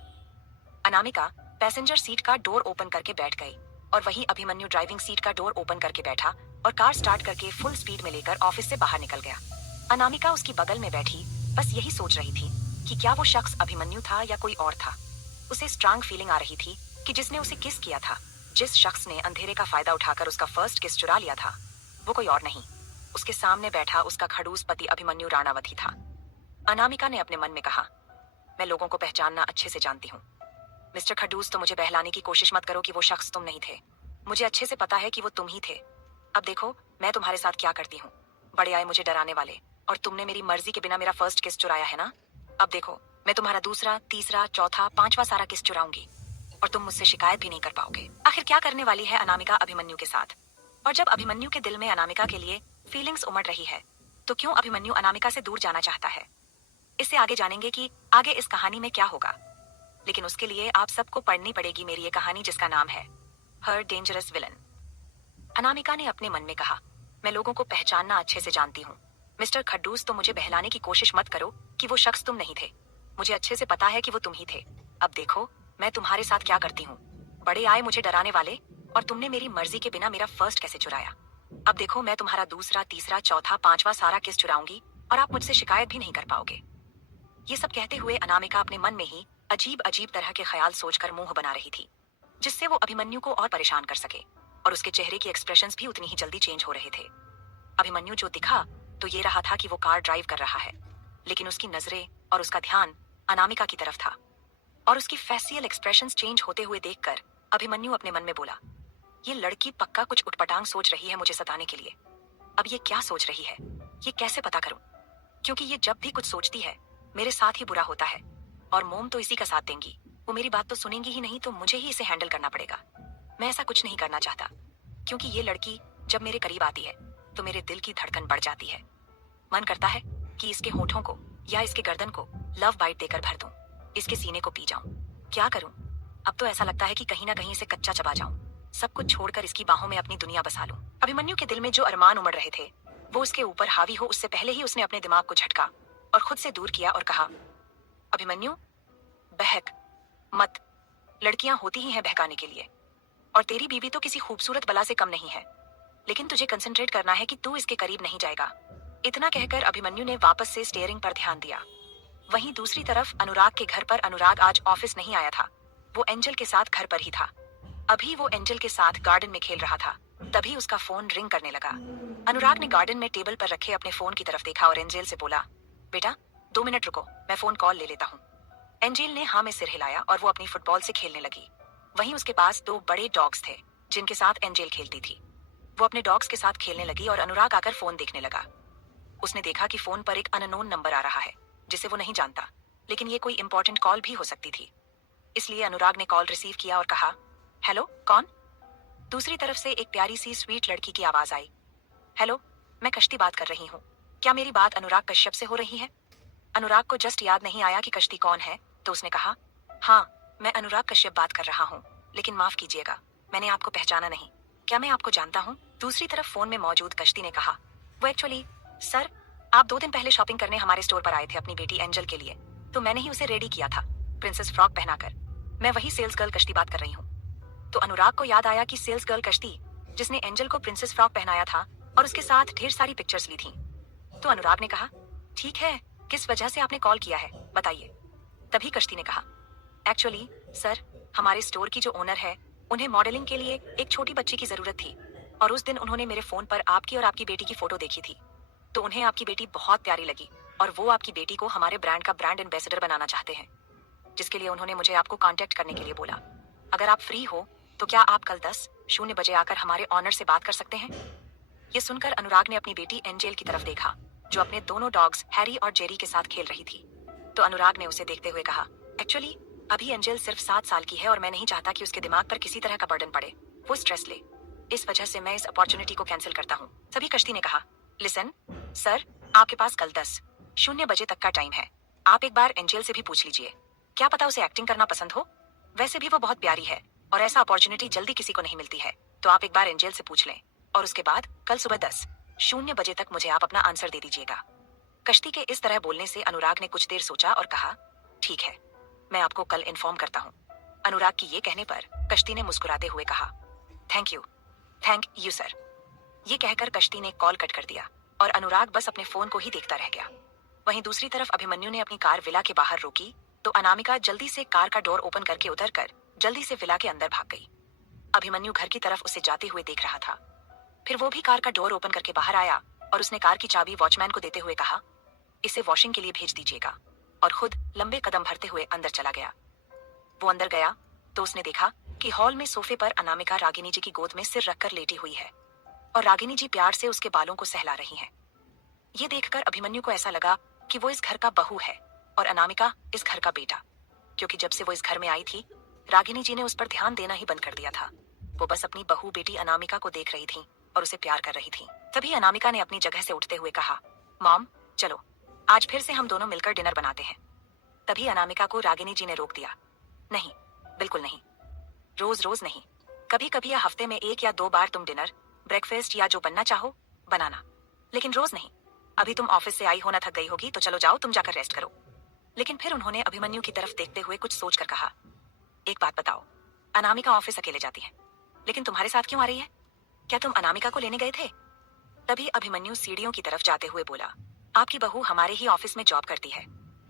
अनामिका पैसेंजर सीट का डोर ओपन करके बैठ गई और वहीं अभिमन्यु ड्राइविंग सीट का डोर ओपन करके बैठा और कार स्टार्ट करके फुल स्पीड में लेकर ऑफिस से बाहर निकल गया। अनामिका उसकी बगल में बैठी बस यही सोच रही थी कि क्या वो शख्स अभिमन्यु था या कोई और था। उसे स्ट्रांग फीलिंग आ रही थी कि जिसने उसे किस किया था, जिस शख्स ने अंधेरे का फायदा उठाकर उसका फर्स्ट किस चुरा लिया था, वो कोई और नहीं, उसके सामने बैठा उसका खड़ूस पति अभिमन्यु राणावती था। अनामिका ने अपने मन में कहा, मैं लोगों को पहचानना अच्छे से जानती हूँ। मिस्टर खडूस, तो मुझे बहलाने की कोशिश मत करो कि वो शख्स तुम नहीं थे। मुझे अच्छे से पता है कि वो तुम ही थे। अब देखो मैं तुम्हारे साथ क्या करती हूँ। बड़े आए मुझे डराने वाले, और तुमने मेरी मर्जी के बिना मेरा फर्स्ट किस चुराया है ना। अब देखो मैं तुम्हारा दूसरा, तीसरा, चौथा, पांचवा सारा किस चुराऊंगी और तुम मुझसे शिकायत भी नहीं कर पाओगे। आखिर क्या करने वाली है अनामिका अभिमन्यु के साथ। और जब अभिमन्यु के दिल में अनामिका के लिए फीलिंग्स उमड़ रही है, तो क्यों अभिमन्यु अनामिका से दूर जाना चाहता है। इससे आगे जानेंगे कि आगे इस कहानी में क्या होगा। लेकिन उसके लिए आप सबको पढ़नी पड़ेगी मेरी ये कहानी, जिसका नाम है हर डेंजरस विलन। अनामिका ने अपने मन में कहा, मैं लोगों को पहचानना अच्छे से जानती हूँ। मिस्टर खड्डूस, तो मुझे बहलाने की कोशिश मत करो कि वो शख्स तुम नहीं थे। मुझे अच्छे से पता है कि वो तुम ही थे। अब देखो मैं तुम्हारे साथ क्या करती हूँ। बड़े आए मुझे डराने वाले, और तुमने मेरी मर्जी के बिना मेरा फर्स्ट कैसे चुराया। अब देखो मैं तुम्हारा दूसरा, तीसरा, चौथा, पांचवा सारा किस चुराऊंगी और आप मुझसे शिकायत भी नहीं कर पाओगे। ये सब कहते हुए अनामिका अपने मन में ही अजीब अजीब तरह के ख्याल सोचकर मुंह बना रही थी, जिससे वो अभिमन्यु को और परेशान कर सके, और उसके चेहरे की एक्सप्रेशंस भी उतनी ही जल्दी चेंज हो रहे थे। अभिमन्यु जो दिखा तो ये रहा था कि वो कार ड्राइव कर रहा है, लेकिन उसकी नजरें और उसका ध्यान अनामिका की तरफ था। और उसकी फेसियल एक्सप्रेशंस चेंज होते हुए देखकर अभिमन्यु अपने मन में बोला, ये लड़की पक्का कुछ उटपटांग सोच रही है मुझे सताने के लिए। अब ये क्या सोच रही है, ये कैसे पता करूं, क्योंकि ये जब भी कुछ सोचती है मेरे साथ ही बुरा होता है, और मोम तो इसी का साथ देंगी। वो मेरी बात तो सुनेंगी ही नहीं, तो मुझे ही इसे हैंडल करना पड़ेगा। मैं ऐसा कुछ नहीं करना चाहता, क्योंकि ये लड़की जब मेरे करीब आती है तो मेरे दिल की धड़कन बढ़ जाती है। मन करता है कि इसके होठों को या इसके गर्दन को लव बाइट देकर भर दूं, इसके सीने को पी जाऊं। क्या करूं, अब तो ऐसा लगता है कि कहीं ना कहीं इसे कच्चा चबा जाऊं, सब कुछ छोड़कर इसकी बाहों में अपनी दुनिया बसा लूं। अभिमन्यु के दिल में जो अरमान उमड़ रहे थे वो उसके ऊपर हावी हो उससे पहले ही उसने अपने दिमाग को झटका और खुद से दूर किया और कहा, अभिमन्यु बहक मत। लड़कियां होती ही हैं बहकाने के लिए, और तेरी बीवी तो किसी खूबसूरत बला से कम नहीं है, लेकिन तुझे कंसंट्रेट करना है कि तू इसके करीब नहीं जाएगा। इतना कहकर अभिमन्यु ने वापस से स्टीयरिंग पर ध्यान दिया। वहीं दूसरी तरफ अनुराग के घर पर अनुराग आज ऑफिस नहीं आया था, वो एंजल के साथ घर पर ही था। अभी वो एंजल के साथ गार्डन में खेल रहा था, तभी उसका फोन रिंग करने लगा। अनुराग ने गार्डन में टेबल पर रखे अपने फोन की तरफ देखा और एंजल से बोला, बेटा 2 मिनट रुको, मैं फोन कॉल ले लेता हूँ। एंजल ने हाँ में सिर हिलाया और वो अपनी फुटबॉल से खेलने लगी। वहीं उसके पास 2 बड़े डॉग्स थे जिनके साथ एंजल खेलती थी। वो अपने डॉग्स के साथ खेलने लगी और अनुराग आकर फोन देखने लगा। उसने देखा कि फोन पर एक अननोन नंबर आ रहा है जिसे वो नहीं जानता, लेकिन ये कोई इंपॉर्टेंट कॉल भी हो सकती थी। इसलिए अनुराग ने कॉल रिसीव किया और कहा, हेलो कौन। दूसरी तरफ से एक प्यारी सी स्वीट लड़की की आवाज आई, हेलो मैं कश्ती बात कर रही हूँ, क्या मेरी बात अनुराग कश्यप से हो रही है। अनुराग को जस्ट याद नहीं आया कि कश्ती कौन है, तो उसने कहा, हाँ मैं अनुराग कश्यप बात कर रहा हूँ, लेकिन माफ कीजिएगा मैंने आपको पहचाना नहीं, क्या मैं आपको जानता हूँ। दूसरी तरफ फोन में मौजूद कश्ती ने कहा, वो एक्चुअली सर आप 2 दिन पहले शॉपिंग करने हमारे स्टोर पर आए थे अपनी बेटी एंजल के लिए, तो मैंने ही उसे रेडी किया था प्रिंसेस फ्रॉक पहनाकर। मैं वही सेल्स गर्ल कश्ती बात कर रही हूँ। तो अनुराग को याद आया कि सेल्स गर्ल कश्ती जिसने एंजल को प्रिंसेस फ्रॉक पहनाया था और उसके साथ ढेर सारी पिक्चर्स ली थी। तो अनुराग ने कहा, ठीक है किस वजह से आपने कॉल किया है बताइए। तभी कश्ती ने कहा, एक्चुअली सर हमारे स्टोर की जो ओनर है उन्हें मॉडलिंग के लिए एक छोटी बच्ची की जरूरत थी, और उस दिन उन्होंने मेरे फोन पर आपकी और आपकी बेटी की फोटो देखी थी, तो उन्हें आपकी बेटी बहुत प्यारी लगी और वो आपकी बेटी को हमारे ब्रांड का ब्रांड एम्बेसडर बनाना चाहते हैं, जिसके लिए उन्होंने मुझे आपको कांटेक्ट करने के लिए बोला। अगर आप फ्री हो तो क्या आप कल 10:00 बजे आकर हमारे ऑनर से बात कर सकते हैं। ये सुनकर अनुराग ने अपनी बेटी एंजेल की तरफ देखा जो अपने दोनों डॉग्स हैरी और जेरी के साथ खेल रही थी। तो अनुराग ने उसे देखते हुए कहा, एक्चुअली अभी एंजेल सिर्फ 7 साल की है और मैं नहीं चाहता कि उसके दिमाग पर किसी तरह का बर्डन पड़े, वो स्ट्रेस ले, इस वजह से मैं इस अपॉर्चुनिटी को कैंसिल करता हूँ। सभी कश्ती ने कहा, लिसन सर आपके पास कल 10:00 बजे तक का टाइम है, आप एक बार एंजेल से भी पूछ लीजिए, क्या पता उसे एक्टिंग करना पसंद हो, वैसे भी वो बहुत प्यारी है और ऐसा अपॉर्चुनिटी जल्दी किसी को नहीं मिलती है, तो आप एक बार एंजेल से पूछ लें और उसके बाद कल सुबह 10:00 बजे तक मुझे आप अपना आंसर दे दीजिएगा। कश्ती के इस तरह बोलने से अनुराग ने कुछ देर सोचा और कहा, ठीक है मैं आपको कल इन्फॉर्म करता हूँ। अनुराग की ये कहने पर कश्ती ने मुस्कुराते हुए कहा, थैंक यू सर। ये कहकर कश्ती ने कॉल कट कर दिया और अनुराग बस अपने फोन को ही देखता रह गया। वहीं दूसरी तरफ अभिमन्यु ने अपनी कार विला के बाहर रोकी तो अनामिका जल्दी से कार का डोर ओपन करके उतरकर जल्दी से विला के अंदर भाग गई। अभिमन्यु घर की तरफ उसे जाते हुए देख रहा था। फिर वो भी कार का डोर ओपन करके बाहर आया और उसने कार की चाबी वॉचमैन को देते हुए कहा, इसे वॉशिंग के लिए भेज दीजिएगा, और खुद लंबे कदम भरते हुए अंदर चला गया। वो अंदर गया तो उसने देखा कि हॉल में सोफे पर अनामिका रागिनी जी की गोद में सिर रखकर लेटी हुई है और रागिनी जी प्यार से उसके बालों को सहला रही हैं। ये देखकर अभिमन्यु को ऐसा लगा कि वो इस घर का बहू है और अनामिका इस घर का बेटा, क्योंकि जब से वो इस घर में आई थी रागिनी जी ने उस पर ध्यान देना ही बंद कर दिया था। वो बस अपनी बहू बेटी अनामिका को देख रही थी और उसे प्यार कर रही थी। तभी अनामिका ने अपनी जगह से उठते हुए कहा, मॉम चलो आज फिर से हम दोनों मिलकर डिनर बनाते हैं। तभी अनामिका को रागिनी जी ने रोक दिया, नहीं, बिल्कुल नहीं, रोज रोज नहीं, कभी कभी या हफ्ते में 1 या 2 बार तुम डिनर, ब्रेकफास्ट या जो बनना चाहो बनाना, लेकिन रोज नहीं। अभी तुम ऑफिस से आई हो ना, थक गई होगी, तो चलो जाओ तुम जाकर रेस्ट करो। लेकिन फिर उन्होंने अभिमन्यु की तरफ देखते हुए कुछ सोचकर कहा, एक बात बताओ, अनामिका ऑफिस अकेले जाती है, लेकिन तुम्हारे साथ क्यों आ रही है? क्या तुम अनामिका को लेने गए थे? तभी अभिमन्यु सीढ़ियों की तरफ जाते हुए बोला, आपकी बहू हमारे ही ऑफिस में जॉब करती है।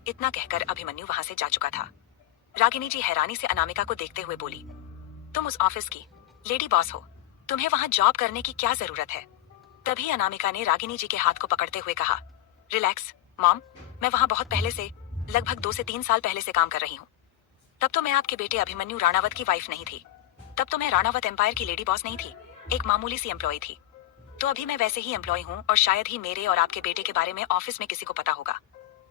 इतना कहकर अभिमन्यु वहां से जा चुका था। रागिनी जी हैरानी से अनामिका को देखते हुए बोली, तुम उस ऑफिस की लेडी बॉस हो, तुम्हें वहां जॉब करने की क्या जरूरत है? तभी अनामिका ने रागिनी जी के हाथ को पकड़ते हुए कहा, रिलैक्स मॉम, मैं वहां बहुत पहले से, लगभग 2 से 3 साल पहले से काम कर रही हूँ। तब तो मैं आपके बेटे अभिमन्यु राणावत की वाइफ नहीं थी, तब तो मैं राणावत एम्पायर की लेडी बॉस नहीं थी, एक मामूली सी एम्प्लॉय थी। तो अभी मैं वैसे ही एम्प्लॉय हूँ और शायद ही मेरे और आपके बेटे के बारे में ऑफिस में किसी को पता होगा।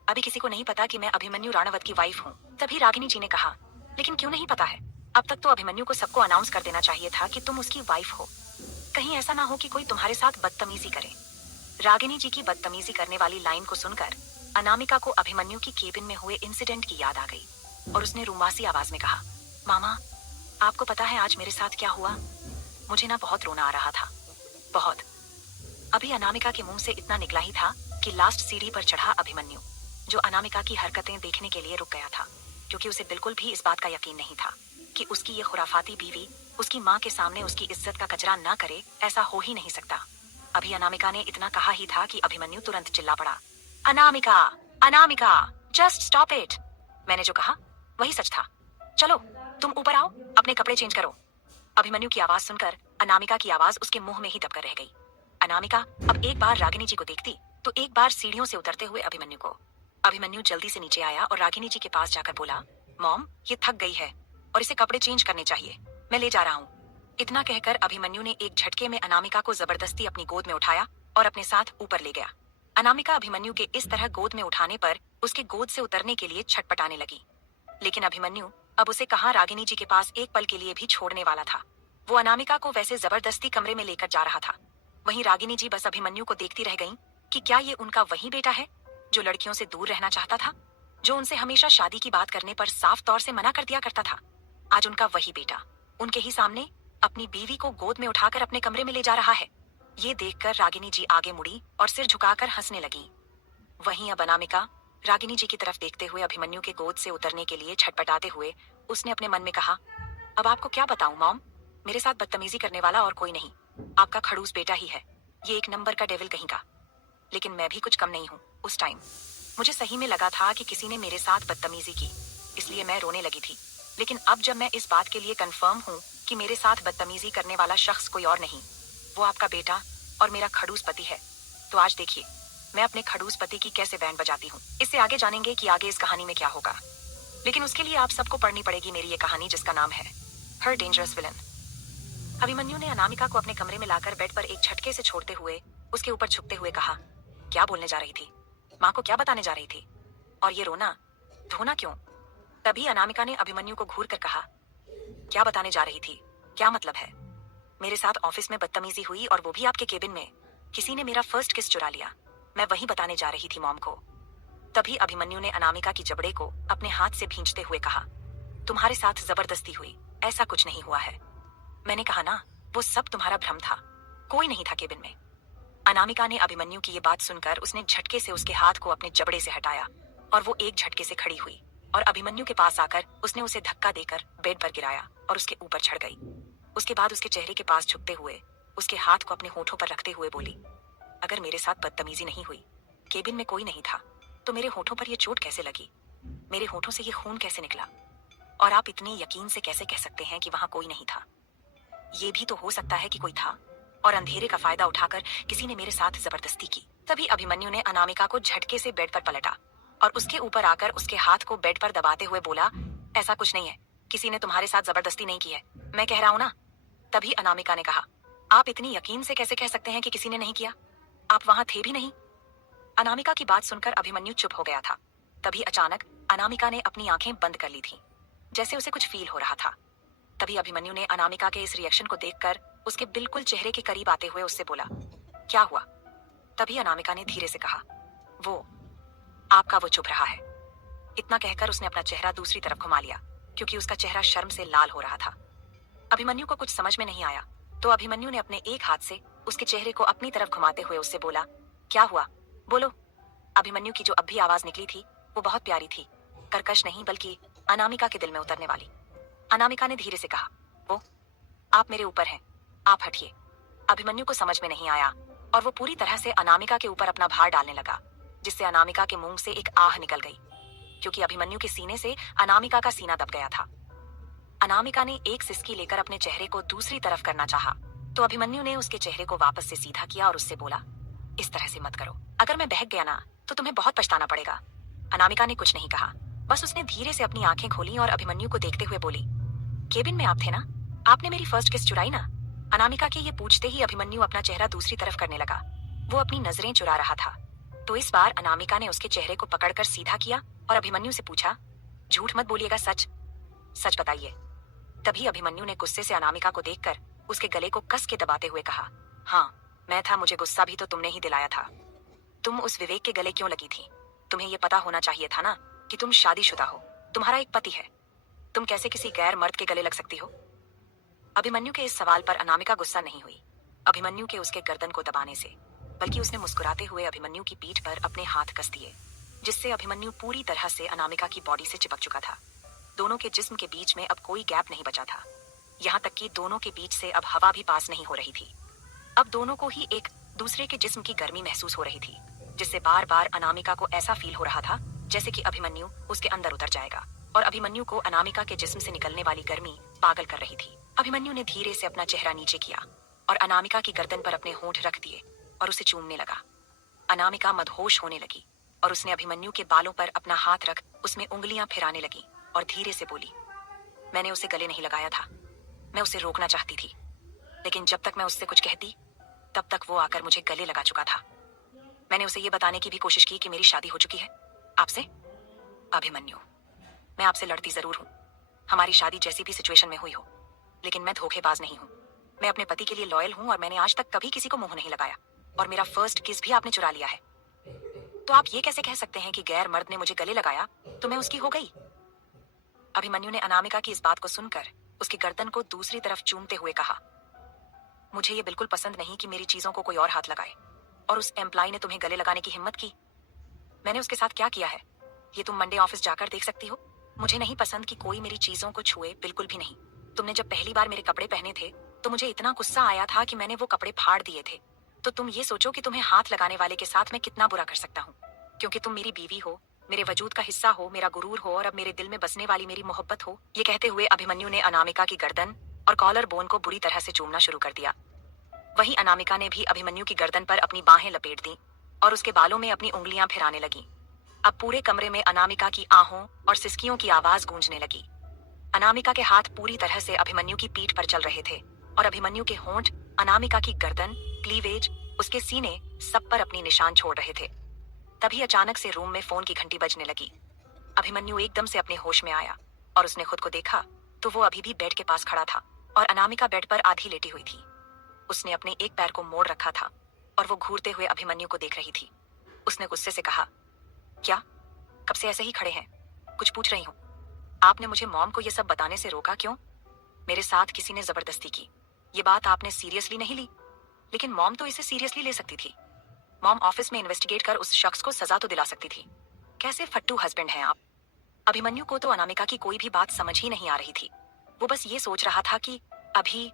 अभी किसी को नहीं पता कि मैं अभिमन्यु राणावत की वाइफ हूँ। तभी रागिनी जी ने कहा, लेकिन क्यों नहीं पता है? अब तक तो अभिमन्यु को सबको अनाउंस कर देना चाहिए था कि तुम उसकी वाइफ हो। कहीं ऐसा ना हो कि कोई तुम्हारे साथ बदतमीजी करे। रागिनी जी की बदतमीजी करने वाली लाइन को सुनकर अनामिका को अभिमन्यु की केबिन में हुए इंसिडेंट की याद आ गई और उसने रुमासी आवाज में कहा, मामा आपको पता है आज मेरे साथ क्या हुआ? मुझे ना बहुत रोना आ रहा था, बहुत। अभी अनामिका के मुंह से इतना निकला ही था कि लास्ट सीढ़ी पर चढ़ा अभिमन्यु, जो अनामिका की हरकतें देखने के लिए रुक गया था, क्योंकि उसे बिल्कुल भी इस बात का यकीन नहीं था कि उसकी ये खुराफाती बीवी उसकी माँ के सामने उसकी इज्जत का कचरा ना करे। ऐसा हो ही नहीं सकता। अभी अनामिका ने इतना कहा ही था कि अभिमन्यु तुरंत चिल्ला पड़ा, Anamika, Anamika, just stop it. मैंने जो कहा वही सच था। चलो तुम ऊपर आओ, अपने कपड़े चेंज करो। अभिमन्यु की आवाज सुनकर अनामिका की आवाज उसके मुंह में ही दबकर रह गई। अनामिका अब एक बार रागिनी जी को देखती तो एक बार सीढ़ियों से उतरते हुए अभिमन्यु को। अभिमन्यु जल्दी से नीचे आया और रागिनी जी के पास जाकर बोला, मॉम ये थक गई है और इसे कपड़े चेंज करने चाहिए, मैं ले जा रहा हूँ। इतना कहकर अभिमन्यु ने एक झटके में अनामिका को जबरदस्ती अपनी गोद में उठाया और अपने साथ ऊपर ले गया। अनामिका अभिमन्यु के इस तरह गोद में उठाने पर उसके गोद से उतरने के लिए छटपटाने लगी, लेकिन अभिमन्यु अब उसे कहाँ रागिनी जी के पास एक पल के लिए भी छोड़ने वाला था। वो अनामिका को वैसे जबरदस्ती कमरे में लेकर जा रहा था। वहीं रागिनी जी बस अभिमन्यु को देखती रह गईं कि क्या ये उनका वही बेटा है जो लड़कियों से दूर रहना चाहता था, जो उनसे हमेशा शादी की बात करने पर साफ तौर से मना कर दिया करता था। आज उनका वही बेटा उनके ही सामने अपनी बीवी को गोद में उठाकर अपने कमरे में ले जा रहा है। ये देखकर रागिनी जी आगे मुड़ी और सिर झुकाकर हंसने लगी। वहीं अब अनामिका रागिनी जी की तरफ देखते हुए अभिमन्यु के गोद से उतरने के लिए छटपटाते हुए उसने अपने मन में कहा, अब आपको क्या बताऊं मॉम, मेरे साथ बदतमीजी करने वाला और कोई नहीं, आपका खड़ूस बेटा ही है, ये एक नंबर का डेविल कहीं का। लेकिन मैं भी कुछ कम नहीं हूँ। उस टाइम मुझे सही में लगा था कि किसी ने मेरे साथ बदतमीजी की, इसलिए मैं रोने लगी थी। लेकिन अब जब मैं इस बात के लिए कंफर्म हूँ कि मेरे साथ बदतमीजी करने वाला शख्स कोई और नहीं, वो आपका बेटा और मेरा खड़ूस पति है, तो आज देखिए मैं अपने खड़ूस पति की कैसे बैंड बजाती हूँ। इससे आगे जानेंगे कि आगे इस कहानी में क्या होगा, लेकिन उसके लिए आप सबको पढ़नी पड़ेगी मेरी ये कहानी, जिसका नाम है हर डेंजरस विलन। अभिमन्यु ने अनामिका को अपने कमरे में लाकर बेड पर एक झटके से छोड़ते हुए उसके ऊपर झुकते हुए कहा, क्या बोलने जा रही थी? माँ को क्या बताने जा रही थी? और ये रोना धोना क्यों? तभी अनामिका ने अभिमन्यु को घूर कर कहा, क्या बताने जा रही थी? क्या मतलब है? मेरे साथ ऑफिस में बदतमीजी हुई और वो भी आपके केबिन में। किसी ने मेरा फर्स्ट किस चुरा लिया, मैं वही बताने जा रही थी मॉम को। तभी अभिमन्यु ने अनामिका की जबड़े को अपने हाथ से भींचते हुए कहा, तुम्हारे साथ जबरदस्ती हुई, ऐसा कुछ नहीं हुआ है। मैंने कहा ना, वो सब तुम्हारा भ्रम था, कोई नहीं था केबिन में। अनामिका ने अभिमन्यु की ये बात सुनकर उसने झटके से उसके हाथ को अपने जबड़े से हटाया और वो एक झटके से खड़ी हुई और अभिमन्यु के पास आकर उसने उसे धक्का देकर बेड पर गिराया और उसके ऊपर चढ़ गई। उसके बाद उसके चेहरे के पास झुकते हुए उसके हाथ को अपने होठों पर रखते हुए बोली, अगर मेरे साथ बदतमीजी नहीं हुई, केबिन में कोई नहीं था, तो मेरे होठों पर यह चोट कैसे लगी? मेरे होठों से ये खून कैसे निकला? और आप इतने यकीन से कैसे कह सकते हैं कि वहां कोई नहीं था? ये भी तो हो सकता है कि कोई था और अंधेरे का फायदा उठाकर किसी ने मेरे साथ जबरदस्ती की। तभी अभिमन्यु ने अनामिका को झटके से बेड पर पलटा और उसके ऊपर आकर उसके हाथ को बेड पर दबाते हुए बोला, ऐसा कुछ नहीं है, किसी ने तुम्हारे साथ जबरदस्ती नहीं की है, मैं कह रहा हूं ना। तभी अनामिका ने कहा, आप इतनी यकीन से कैसे कह सकते हैं कि किसी ने नहीं किया? आप वहां थे भी नहीं। अनामिका की बात सुनकर अभिमन्यु चुप हो गया था। तभी अचानक अनामिका ने अपनी आंखें बंद कर ली थीं, जैसे उसे कुछ फील हो रहा था। तभी अभिमन्यु ने अनामिका के इस रिएक्शन को देखकर उसके बिल्कुल चेहरे के करीब आते हुए उससे बोला, क्या हुआ? तभी अनामिका ने धीरे से कहा, वो आपका वो चुप रहा है। इतना कहकर उसने अपना चेहरा दूसरी तरफ घुमा लिया, क्योंकि उसका चेहरा शर्म से लाल हो रहा था। अभिमन्यु को कुछ समझ में नहीं आया, तो अभिमन्यु ने अपने एक हाथ से उसके चेहरे को अपनी तरफ घुमाते हुए उससे बोला, क्या हुआ, बोलो। अभिमन्यु की जो अब भी आवाज निकली थी वो बहुत प्यारी थी, कर्कश नहीं बल्कि अनामिका के दिल में उतरने वाली। अनामिका ने धीरे से कहा, वो आप मेरे ऊपर हैं, आप हटिए। अभिमन्यु को समझ में नहीं आया और वो पूरी तरह से अनामिका के ऊपर अपना भार डालने लगा, जिससे अनामिका के मुंह से एक आह निकल गई, क्योंकि अभिमन्यु के सीने से अनामिका का सीना दब गया था। अनामिका ने एक सिसकी लेकर अपने चेहरे को दूसरी तरफ करना चाहा, तो अभिमन्यु ने उसके चेहरे को वापस से सीधा किया और उससे बोला, इस तरह से मत करो, अगर मैं बहक गया ना तो तुम्हें बहुत पछताना पड़ेगा। अनामिका ने कुछ नहीं कहा, बस उसने धीरे से अपनी आंखें खोली और अभिमन्यु को देखते हुए बोली, केबिन में आप थे ना, आपने मेरी फर्स्ट किस चुराई ना? अनामिका के ये पूछते ही अभिमन्यु अपना चेहरा दूसरी तरफ करने लगा। वो अपनी नजरें चुरा रहा था। तो इस बार अनामिका ने उसके चेहरे को पकड़कर सीधा किया और अभिमन्यु से पूछा, झूठ मत बोलिएगा, सच सच बताइए। तभी अभिमन्यु ने गुस्से से अनामिका को देखकर उसके गले को कस के दबाते हुए कहा, हाँ मैं था, मुझे गुस्सा भी तो तुमने ही दिलाया था। तुम उस विवेक के गले क्यों लगी थी? तुम्हें ये पता होना चाहिए था ना कि तुम शादीशुदा हो, तुम्हारा एक पति है, तुम कैसे किसी गैर मर्द के गले लग सकती हो? अभिमन्यु के इस सवाल पर अनामिका गुस्सा नहीं हुई अभिमन्यु के उसके गर्दन को दबाने से, बल्कि उसने मुस्कुराते हुए अभिमन्यु की पीठ पर अपने हाथ कस दिए, जिससे अभिमन्यु पूरी तरह से अनामिका की बॉडी से चिपक चुका था। दोनों के जिस्म के बीच में अब कोई गैप नहीं बचा था, यहाँ तक कि दोनों के बीच से अब हवा भी पास नहीं हो रही थी। अब दोनों को ही एक दूसरे के जिस्म की गर्मी महसूस हो रही थी, जिससे बार बार अनामिका को ऐसा फील हो रहा था जैसे कि अभिमन्यु उसके अंदर उतर जाएगा, और अभिमन्यु को अनामिका के जिस्म से निकलने वाली गर्मी पागल कर रही थी। अभिमन्यु ने धीरे से अपना चेहरा नीचे किया और अनामिका की गर्दन पर अपने होंठ रख दिए और उसे चूमने लगा। अनामिका मदहोश होने लगी और उसने अभिमन्यु के बालों पर अपना हाथ रख उसमें उंगलियां फिराने लगी और धीरे से बोली, मैंने उसे गले नहीं लगाया था, मैं उसे रोकना चाहती थी, लेकिन जब तक मैं उससे कुछ कहती तब तक वो आकर मुझे गले लगा चुका था। मैंने उसे ये बताने की भी कोशिश की कि मेरी शादी हो चुकी है आपसे। अभिमन्यु, मैं आपसे लड़ती जरूर हूँ, हमारी शादी जैसी भी सिचुएशन में हुई हो, लेकिन मैं धोखेबाज नहीं हूँ। मैं अपने पति के लिए लॉयल हूँ और मैंने आज तक कभी किसी को मुंह नहीं लगाया, और मेरा फर्स्ट किस भी आपने चुरा लिया है। तो आप ये कैसे कह सकते हैं कि गैर मर्द ने मुझे गले लगाया तो मैं उसकी हो गई? अभिमन्यु ने अनामिका की इस बात को सुनकर उसकी गर्दन को दूसरी तरफ चूमते हुए कहा, मुझे ये बिल्कुल पसंद नहीं कि मेरी चीजों को कोई और हाथ लगाए, और उस एम्प्लॉय ने तुम्हें गले लगाने की हिम्मत की। मैंने उसके साथ क्या किया है ये तुम मंडे ऑफिस जाकर देख सकती हो। मुझे नहीं पसंद कि कोई मेरी चीजों को छुए, बिल्कुल भी नहीं। तुमने जब पहली बार मेरे कपड़े पहने थे तो मुझे इतना गुस्सा आया था कि मैंने वो कपड़े फाड़ दिए थे। तो तुम ये सोचो कि तुम्हें हाथ लगाने वाले के साथ मैं कितना बुरा कर सकता हूँ, क्योंकि तुम मेरी बीवी हो, मेरे वजूद का हिस्सा हो, मेरा गुरूर हो और अब मेरे दिल में बसने वाली मेरी मोहब्बत हो। ये कहते हुए अभिमन्यु ने अनामिका की गर्दन और कॉलर बोन को बुरी तरह से चूमना शुरू कर दिया। वहीं अनामिका ने भी अभिमन्यु की गर्दन पर अपनी बाहें लपेट दी और उसके बालों में अपनी उंगलियां फिराने लगी। अब पूरे कमरे में अनामिका की आहों और सिसकियों की आवाज गूंजने लगी। अनामिका के हाथ पूरी तरह से अभिमन्यु की पीठ पर चल रहे थे और अभिमन्यु के होंठ अनामिका की गर्दन, क्लीवेज, उसके सीने सब पर अपनी निशान छोड़ रहे थे। तभी अचानक से रूम में फोन की घंटी बजने लगी। अभिमन्यु एकदम से अपने होश में आया और उसने खुद को देखा तो वो अभी भी बेड के पास खड़ा था और अनामिका बेड पर आधी लेटी हुई थी। उसने अपने एक पैर को मोड़ रखा था और वो घूरते हुए अभिमन्यु को देख रही थी। उसने गुस्से से कहा, क्या कब से ऐसे ही खड़े हैं? कुछ पूछ रही हूँ। आपने मुझे मॉम को ये सब बताने से रोका क्यों? मेरे साथ किसी ने जबरदस्ती की, ये बात आपने सीरियसली नहीं ली, लेकिन मॉम तो इसे सीरियसली ले सकती थी। मॉम ऑफिस में इन्वेस्टिगेट कर उस शख्स को सजा तो दिला सकती थी। कैसे फट्टू हस्बैंड हैं आप? अभिमन्यु को तो अनामिका की कोई भी बात समझ ही नहीं आ रही थी। वो बस ये सोच रहा था कि अभी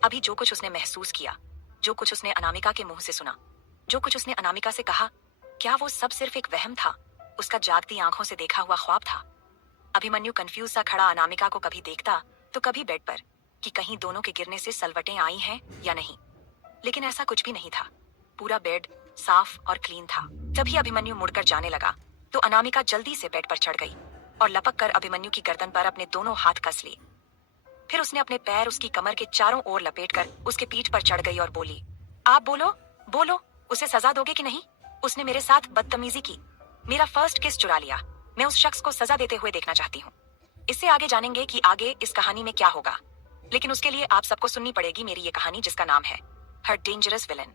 अभी जो कुछ उसने महसूस किया, जो कुछ उसने अनामिका के मुंह से सुना, जो कुछ उसने अनामिका से कहा, क्या वो सब सिर्फ एक वहम था, उसका जागती आंखों से देखा हुआ ख्वाब था? अभिमन्यु कंफ्यूज सा खड़ा अनामिका को कभी देखता तो कभी बेड पर, कि कहीं दोनों के गिरने से सलवटें आई हैं या नहीं। लेकिन ऐसा कुछ भी नहीं था। पूरा बेड साफ और क्लीन था। तभी अभिमन्यु मुड़कर जाने लगा तो अनामिका जल्दी से बेड पर चढ़ गई और लपक कर अभिमन्यु की गर्दन पर अपने दोनों हाथ कस लिए। फिर उसने अपने पैर उसकी कमर के चारों ओर लपेटकर उसके पीठ पर चढ़ गई और बोली, आप बोलो, बोलो, उसे सजा दोगे कि नहीं? उसने मेरे साथ बदतमीजी की, मेरा फर्स्ट किस चुरा लिया। मैं उस शख्स को सजा देते हुए देखना चाहती हूँ। इससे आगे जानेंगे कि आगे इस कहानी में क्या होगा, लेकिन उसके लिए आप सबको सुननी पड़ेगी मेरी ये कहानी जिसका नाम है हर डेंजरस विलन।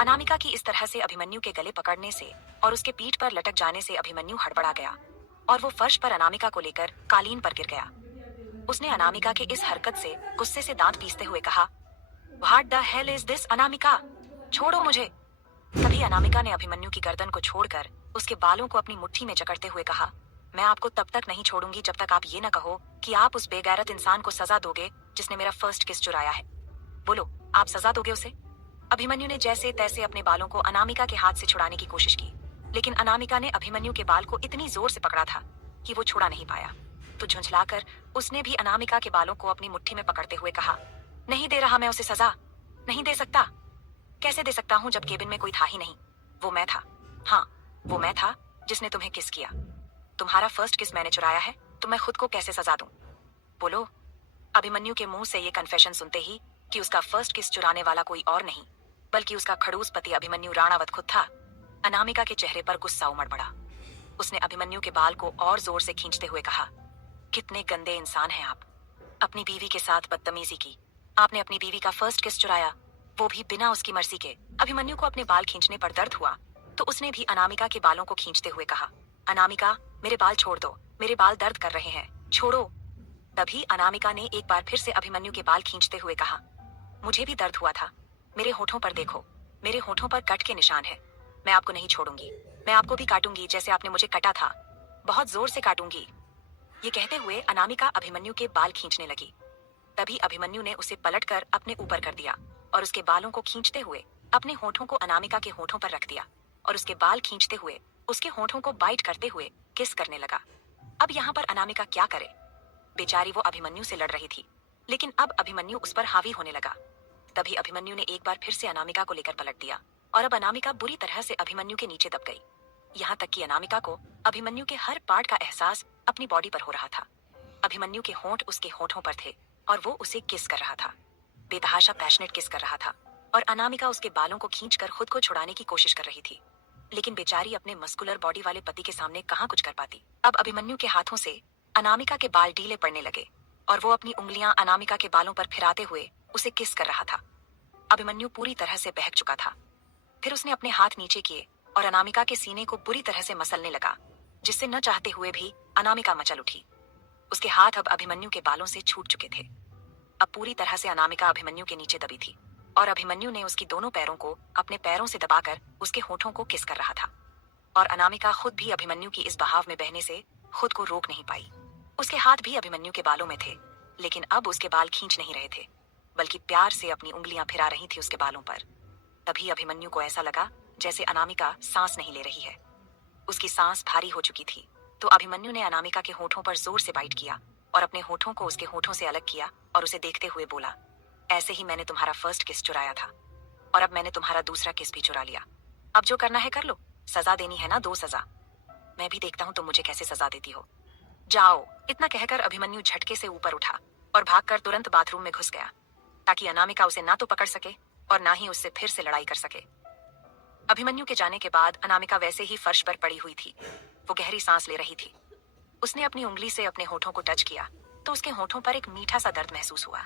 अनामिका की इस तरह से अभिमन्यु के गले पकड़ने से और उसके पीठ पर लटक जाने से अभिमन्यु हड़बड़ा गया और वो फर्श पर अनामिका को लेकर कालीन पर गिर गया। उसने अनामिका के इस हरकत से गुस्से से दांत पीसते हुए कहा, what the hell is this Anamika, छोड़ो मुझे। तभी अनामिका ने अभिमन्यु की गर्दन को छोड़कर उसके बालों को अपनी मुट्ठी में जकड़ते हुए कहा, मैं आपको तब तक नहीं छोड़ूंगी जब तक आप ये न कहो कि आप उस बेगैरत इंसान को सजा दोगे जिसने मेरा फर्स्ट किस चुराया है। बोलो, आप सजा दोगे उसे? अभिमन्यु ने जैसे तैसे अपने बालों को अनामिका के हाथ से छुड़ाने की कोशिश की, लेकिन अनामिका ने अभिमन्यु के बाल को इतनी जोर से पकड़ा था कि वो छुड़ा नहीं पाया। तो झुंझलाकर उसने भी अनामिका के बालों को अपनी मुट्ठी में पकड़ते हुए कहा, नहीं दे रहा मैं उसे सजा, नहीं दे सकता। कैसे दे सकता हूँ जब केबिन में कोई था ही नहीं? वो मैं था, हाँ वो मैं था जिसने तुम्हें किस किया। तुम्हारा फर्स्ट किस मैंने चुराया है तो मैं खुद को कैसे सजा दूं? बोलो। अभिमन्यु के मुंह से ये कन्फेशन सुनते ही कि उसका फर्स्ट किस चुराने वाला कोई और नहीं बल्कि उसका खड़ूस पति अभिमन्यु राणावत खुद था, अनामिका के चेहरे पर गुस्सा उमड़ पड़ा। उसने अभिमन्यु के बाल को और जोर से खींचते हुए कहा, कितने गंदे इंसान हैं आप। अपनी बीवी के साथ बदतमीजी की, आपने अपनी बीवी का फर्स्ट किस चुराया, वो भी बिना उसकी मर्जी के। अभिमन्यु को अपने बाल खींचने पर दर्द हुआ तो उसने भी अनामिका के बालों को खींचते हुए कहा, अनामिका मेरे बाल छोड़ दो, मेरे बाल दर्द कर रहे हैं, छोड़ो। तभी अनामिका ने एक बार फिर से अभिमन्यु के बाल खींचते हुए कहा, मुझे भी दर्द हुआ था, मेरे होठों पर देखो, मेरे होठों पर कट के निशान है। मैं आपको नहीं छोड़ूंगी, मैं आपको भी काटूंगी जैसे आपने मुझे काटा था, बहुत जोर से काटूंगी। ये कहते हुए अनामिका अभिमन्यु के बाल खींचने लगी। तभी अभिमन्यु ने उसे पलटकर अपने ऊपर कर दिया और उसके बालों को खींचते हुए अपने होठों को अनामिका के होठों पर रख दिया और उसके बाल खींचते हुए उसके होठों को बाइट करते हुए किस करने लगा। अब यहाँ पर अनामिका क्या करे? बेचारी वो अभिमन्यु से लड़ रही थी, लेकिन अब अभिमन्यु उस पर हावी होने लगा। तभी अभिमन्यु ने एक बार फिर से अनामिका को लेकर पलट दिया और अब अनामिका बुरी तरह से अभिमन्यु के नीचे दब गई। यहाँ तक कि अनामिका को अभिमन्यु के हर पार्ट का एहसास अपनी बॉडी पर हो रहा था। अभिमन्यु के होंठ उसके होठों पर थे और वो उसे किस कर रहा था, बेतहाशा पैशनेट किस कर रहा था, और अनामिका उसके बालों को खींचकर खुद को छुड़ाने की कोशिश कर रही थी, लेकिन बेचारी अपने मस्कुलर बॉडी वाले पति के सामने कहाँ कुछ कर पाती। अब अभिमन्यु के हाथों से अनामिका के बाल ढीले पड़ने लगे और वो अपनी उंगलियां अनामिका के बालों पर फिराते हुए उसे किस कर रहा था। अभिमन्यु पूरी तरह से बहक चुका था। फिर उसने अपने हाथ नीचे किए और अनामिका के सीने को बुरी तरह से मसलने लगा, जिससे न चाहते हुए भी अनामिका मचल उठी। उसके हाथ अब अभिमन्यु के बालों से छूट चुके थे। अब पूरी तरह से अनामिका अभिमन्यु के नीचे दबी थी और अभिमन्यु ने उसकी दोनों पैरों को अपने पैरों से दबाकर उसके होठों को किस कर रहा था और अनामिका खुद भी अभिमन्यु की इस बहाव में बहने से खुद को रोक नहीं पाई। उसके हाथ भी अभिमन्यु के बालों में थे, लेकिन अब उसके बाल खींच नहीं रहे थे बल्कि प्यार से अपनी उंगलियां फिरा रही थी उसके बालों पर। तभी अभिमन्यु को ऐसा लगा जैसे अनामिका सांस नहीं ले रही है। उसकी सांस भारी हो चुकी थी तो अभिमन्यु ने अनामिका के होठों पर जोर से बाइट किया और अपने होठों को उसके होठों से अलग किया और उसे देखते हुए बोला, ऐसे ही मैंने तुम्हारा फर्स्ट किस चुराया था और अब मैंने तुम्हारा दूसरा किस भी चुरा लिया। अब जो करना है कर लो, सजा देनी है ना, दो सजा। मैं भी देखता हूँ तुम मुझे कैसे सजा देती हो। जाओ। इतना कहकर अभिमन्यु झटके से ऊपर उठा और भागकर तुरंत बाथरूम में घुस गया ताकि अनामिका उसे ना तो पकड़ सके और ना ही उससे फिर से लड़ाई कर सके। अभिमन्यु के जाने के बाद अनामिका वैसे ही फर्श पर पड़ी हुई थी। वो गहरी सांस ले रही थी। उसने अपनी उंगली से अपने होठों को टच किया तो उसके होठों पर एक मीठा सा दर्द महसूस हुआ।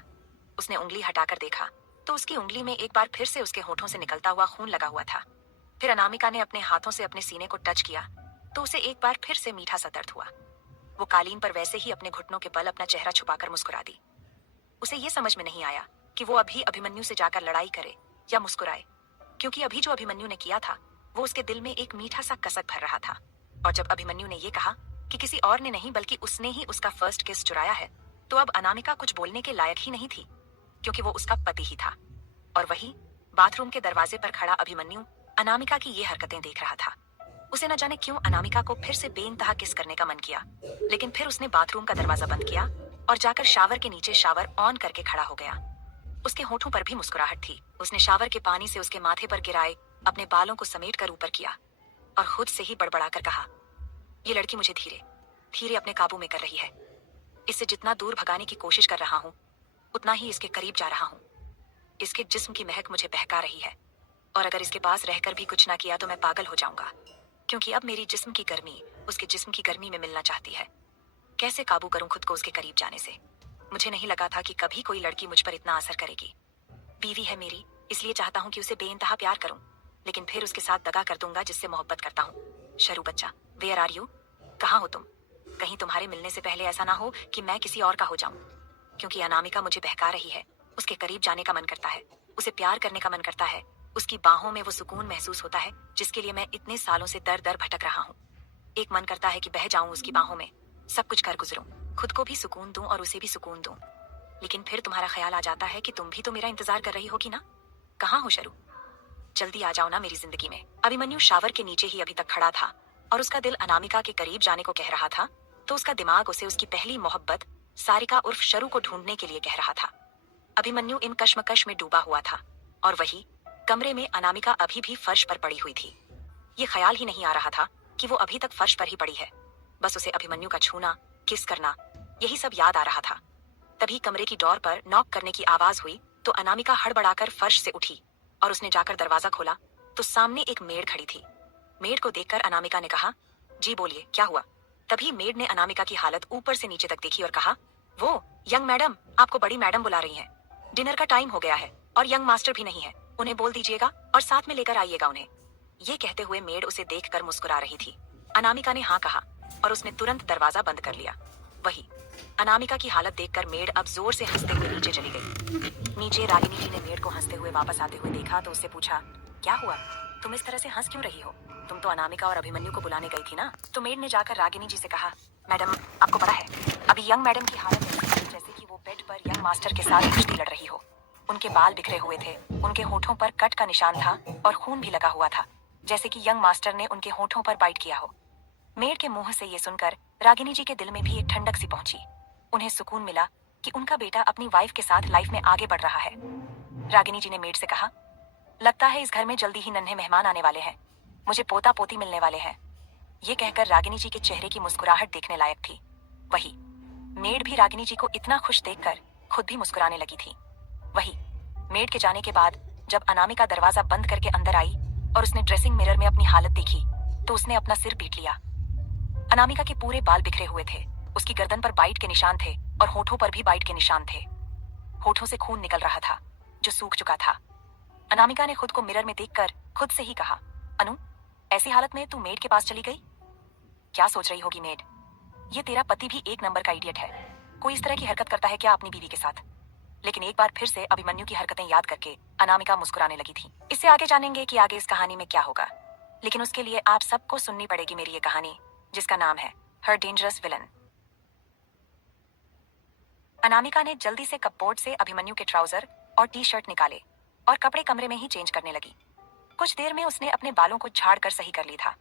उसने उंगली हटाकर देखा तो उसकी उंगली में एक बार फिर से उसके होठों से निकलता हुआ खून लगा हुआ था। फिर अनामिका ने अपने हाथों से अपने सीने को टच किया तो उसे एक बार फिर से मीठा सा दर्द हुआ। वो कालीन पर वैसे ही अपने घुटनों के बल अपना चेहरा छुपाकर मुस्कुरा दी। उसे ये समझ में नहीं आया कि वो अभी अभिमन्यु से जाकर लड़ाई करे या मुस्कुराए, क्योंकि अभी जो अभिमन्यु ने किया था वो उसके दिल में एक मीठा सा कसक भर रहा था। और जब अभिमन्यु ने ये कहा कि किसी और ने नहीं बल्कि उसने ही उसका फर्स्ट किस चुराया है, तो अब अनामिका कुछ बोलने के लायक ही नहीं थी। क्योंकि वो उसका पति ही था। और वही बाथरूम के दरवाजे पर खड़ा अभिमन्यु अनामिका की ये हरकतें देख रहा था। उसे न जाने क्यों अनामिका को फिर से बेइंतहा किस करने का मन किया, लेकिन फिर उसने बाथरूम का दरवाजा बंद किया और जाकर शावर के नीचे शावर ऑन करके खड़ा हो गया। उसके होठों पर भी मुस्कुराहट थी। उसने शावर के पानी से उसके माथे पर गिराए अपने बालों को समेट कर ऊपर किया और खुद से ही बड़बड़ाकर कहा, ये लड़की मुझे धीरे धीरे अपने काबू में कर रही है। इससे जितना दूर भगाने की कोशिश कर रहा हूँ, उतना ही इसके करीब जा रहा हूँ। इसके जिस्म की महक मुझे बहका रही है और अगर इसके पास रहकर भी कुछ ना किया तो मैं पागल हो जाऊंगा, क्योंकि अब मेरी जिस्म की गर्मी उसके जिस्म की गर्मी में मिलना चाहती है। कैसे काबू करूं खुद को उसके करीब जाने से? मुझे नहीं लगा था कि कभी कोई लड़की मुझ पर इतना असर करेगी। बीवी है मेरी, इसलिए चाहता हूँ कि उसे बेइंतहा प्यार करूं, लेकिन फिर उसके साथ दगा कर दूंगा जिससे मोहब्बत करता हूँ। शरू बच्चा, वेयर आर यू? कहाँ हो तुम? कहीं तुम्हारे मिलने से पहले ऐसा ना हो कि मैं किसी और का हो जाऊं, क्योंकि अनामिका मुझे बहका रही है। उसके करीब जाने का मन करता है, उसे प्यार करने का मन करता है। उसकी बाहों में वो सुकून महसूस होता है जिसके लिए मैं इतने सालों से दर दर भटक रहा हूँ। एक मन करता है कि बह जाऊं उसकी बाहों में, सब कुछ कर गुजरूं, खुद को भी सुकून दूं और उसे भी सुकून दूं। लेकिन फिर तुम्हारा ख्याल आ जाता है कि तुम भी तो मेरा इंतजार कर रही होगी ना। कहाँ हो शरू? जल्दी आ जाओ ना मेरी जिंदगी में। अभिमन्यु शावर के नीचे ही अभी तक खड़ा था और उसका दिल अनामिका के करीब जाने को कह रहा था, तो उसका दिमाग उसे उसकी पहली मोहब्बत सारिका उर्फ शरू को ढूंढने के लिए कह रहा था। अभिमन्यु इन कश्मकश में डूबा हुआ था और वही कमरे में अनामिका अभी भी फर्श पर पड़ी हुई थी। ये ख्याल ही नहीं आ रहा था कि वो अभी तक फर्श पर ही पड़ी है। बस उसे अभिमन्यु का छूना, किस करना, यही सब याद आ रहा था। तभी कमरे की डोर पर नॉक करने की आवाज हुई तो अनामिका हड़बड़ाकर फर्श से उठी और उसने जाकर दरवाजा खोला तो सामने एक मेड खड़ी थी। मेड को देखकर अनामिका ने कहा, जी बोलिए, क्या हुआ? तभी मेड ने अनामिका की हालत ऊपर से नीचे तक देखी और कहा, वो यंग मैडम, आपको बड़ी मैडम बुला रही हैं। डिनर का टाइम हो गया है और यंग मास्टर भी नहीं है, उन्हें बोल दीजिएगा और साथ में लेकर आइएगा उन्हें। ये कहते हुए मेड उसे देखकर मुस्कुरा रही थी। अनामिका ने हाँ कहा और उसने तुरंत दरवाजा बंद कर लिया। वही अनामिका की हालत देखकर मेड अब जोर से हंसते हुए नीचे चली गई। नीचे रागिनी जी ने मेड को हंसते हुए वापस आते हुए देखा तो उससे पूछा, क्या हुआ? तुम इस तरह से हंस क्यों रही हो? तुम तो अनामिका और अभिमन्यु को बुलाने गई थी ना? तो मेड ने जाकर रागिनी जी से कहा, मैडम, आपको पता है अभी यंग मैडम की हालत ऐसी है जैसे कि वो बेड पर यंग मास्टर के साथ कुश्ती लड़ रही हो। उनके बाल बिखरे हुए थे, उनके होठों पर कट का निशान था और खून भी लगा हुआ था, जैसे कि यंग मास्टर ने उनके होठों पर बाइट किया हो। मेड के मुंह से ये सुनकर रागिनी जी के दिल में भी एक ठंडक सी पहुंची। उन्हें सुकून मिला कि उनका बेटा अपनी वाइफ के साथ लाइफ में आगे बढ़ रहा है। रागिनी जी ने मेड से कहा, लगता है इस घर में जल्दी ही नन्हे मेहमान आने वाले हैं, मुझे पोता पोती मिलने वाले हैं। ये कहकर रागिनी जी के चेहरे की मुस्कुराहट देखने लायक थी। वही मेड भी रागिनी जी को इतना खुश देखकर खुद भी मुस्कुराने लगी थी। वही मेड के जाने के बाद जब अनामिका दरवाजा बंद करके अंदर आई और उसने ड्रेसिंग मिरर में अपनी हालत देखी तो उसने अपना सिर पीट लिया। अनामिका के पूरे बाल बिखरे हुए थे, उसकी गर्दन पर बाइट के निशान थे और होठों पर भी बाइट के निशान थे। होठों से खून निकल रहा था जो सूख चुका था। अनामिका ने खुद को मिरर में देखकर खुद से ही कहा, अनु, ऐसी हालत में तू मेड के पास चली गई? क्या सोच रही होगी मेड? ये तेरा पति भी एक नंबर का इडियट है। कोई इस तरह की हरकत करता है क्या अपनी बीवी के साथ? लेकिन एक बार फिर से अभिमन्यु की हरकतें याद करके अनामिका मुस्कुराने लगी थी। इससे आगे जानेंगे कि आगे इस कहानी में क्या होगा, लेकिन उसके लिए आप सबको सुननी पड़ेगी मेरी ये कहानी, जिसका नाम है हर डेंजरस विलन। अनामिका ने जल्दी से कपबोर्ड से अभिमन्यु के ट्राउजर और टी शर्ट निकाले और कपड़े कमरे में ही चेंज करने लगी। कुछ देर में उसने अपने बालों को झाड़ कर सही कर ली था।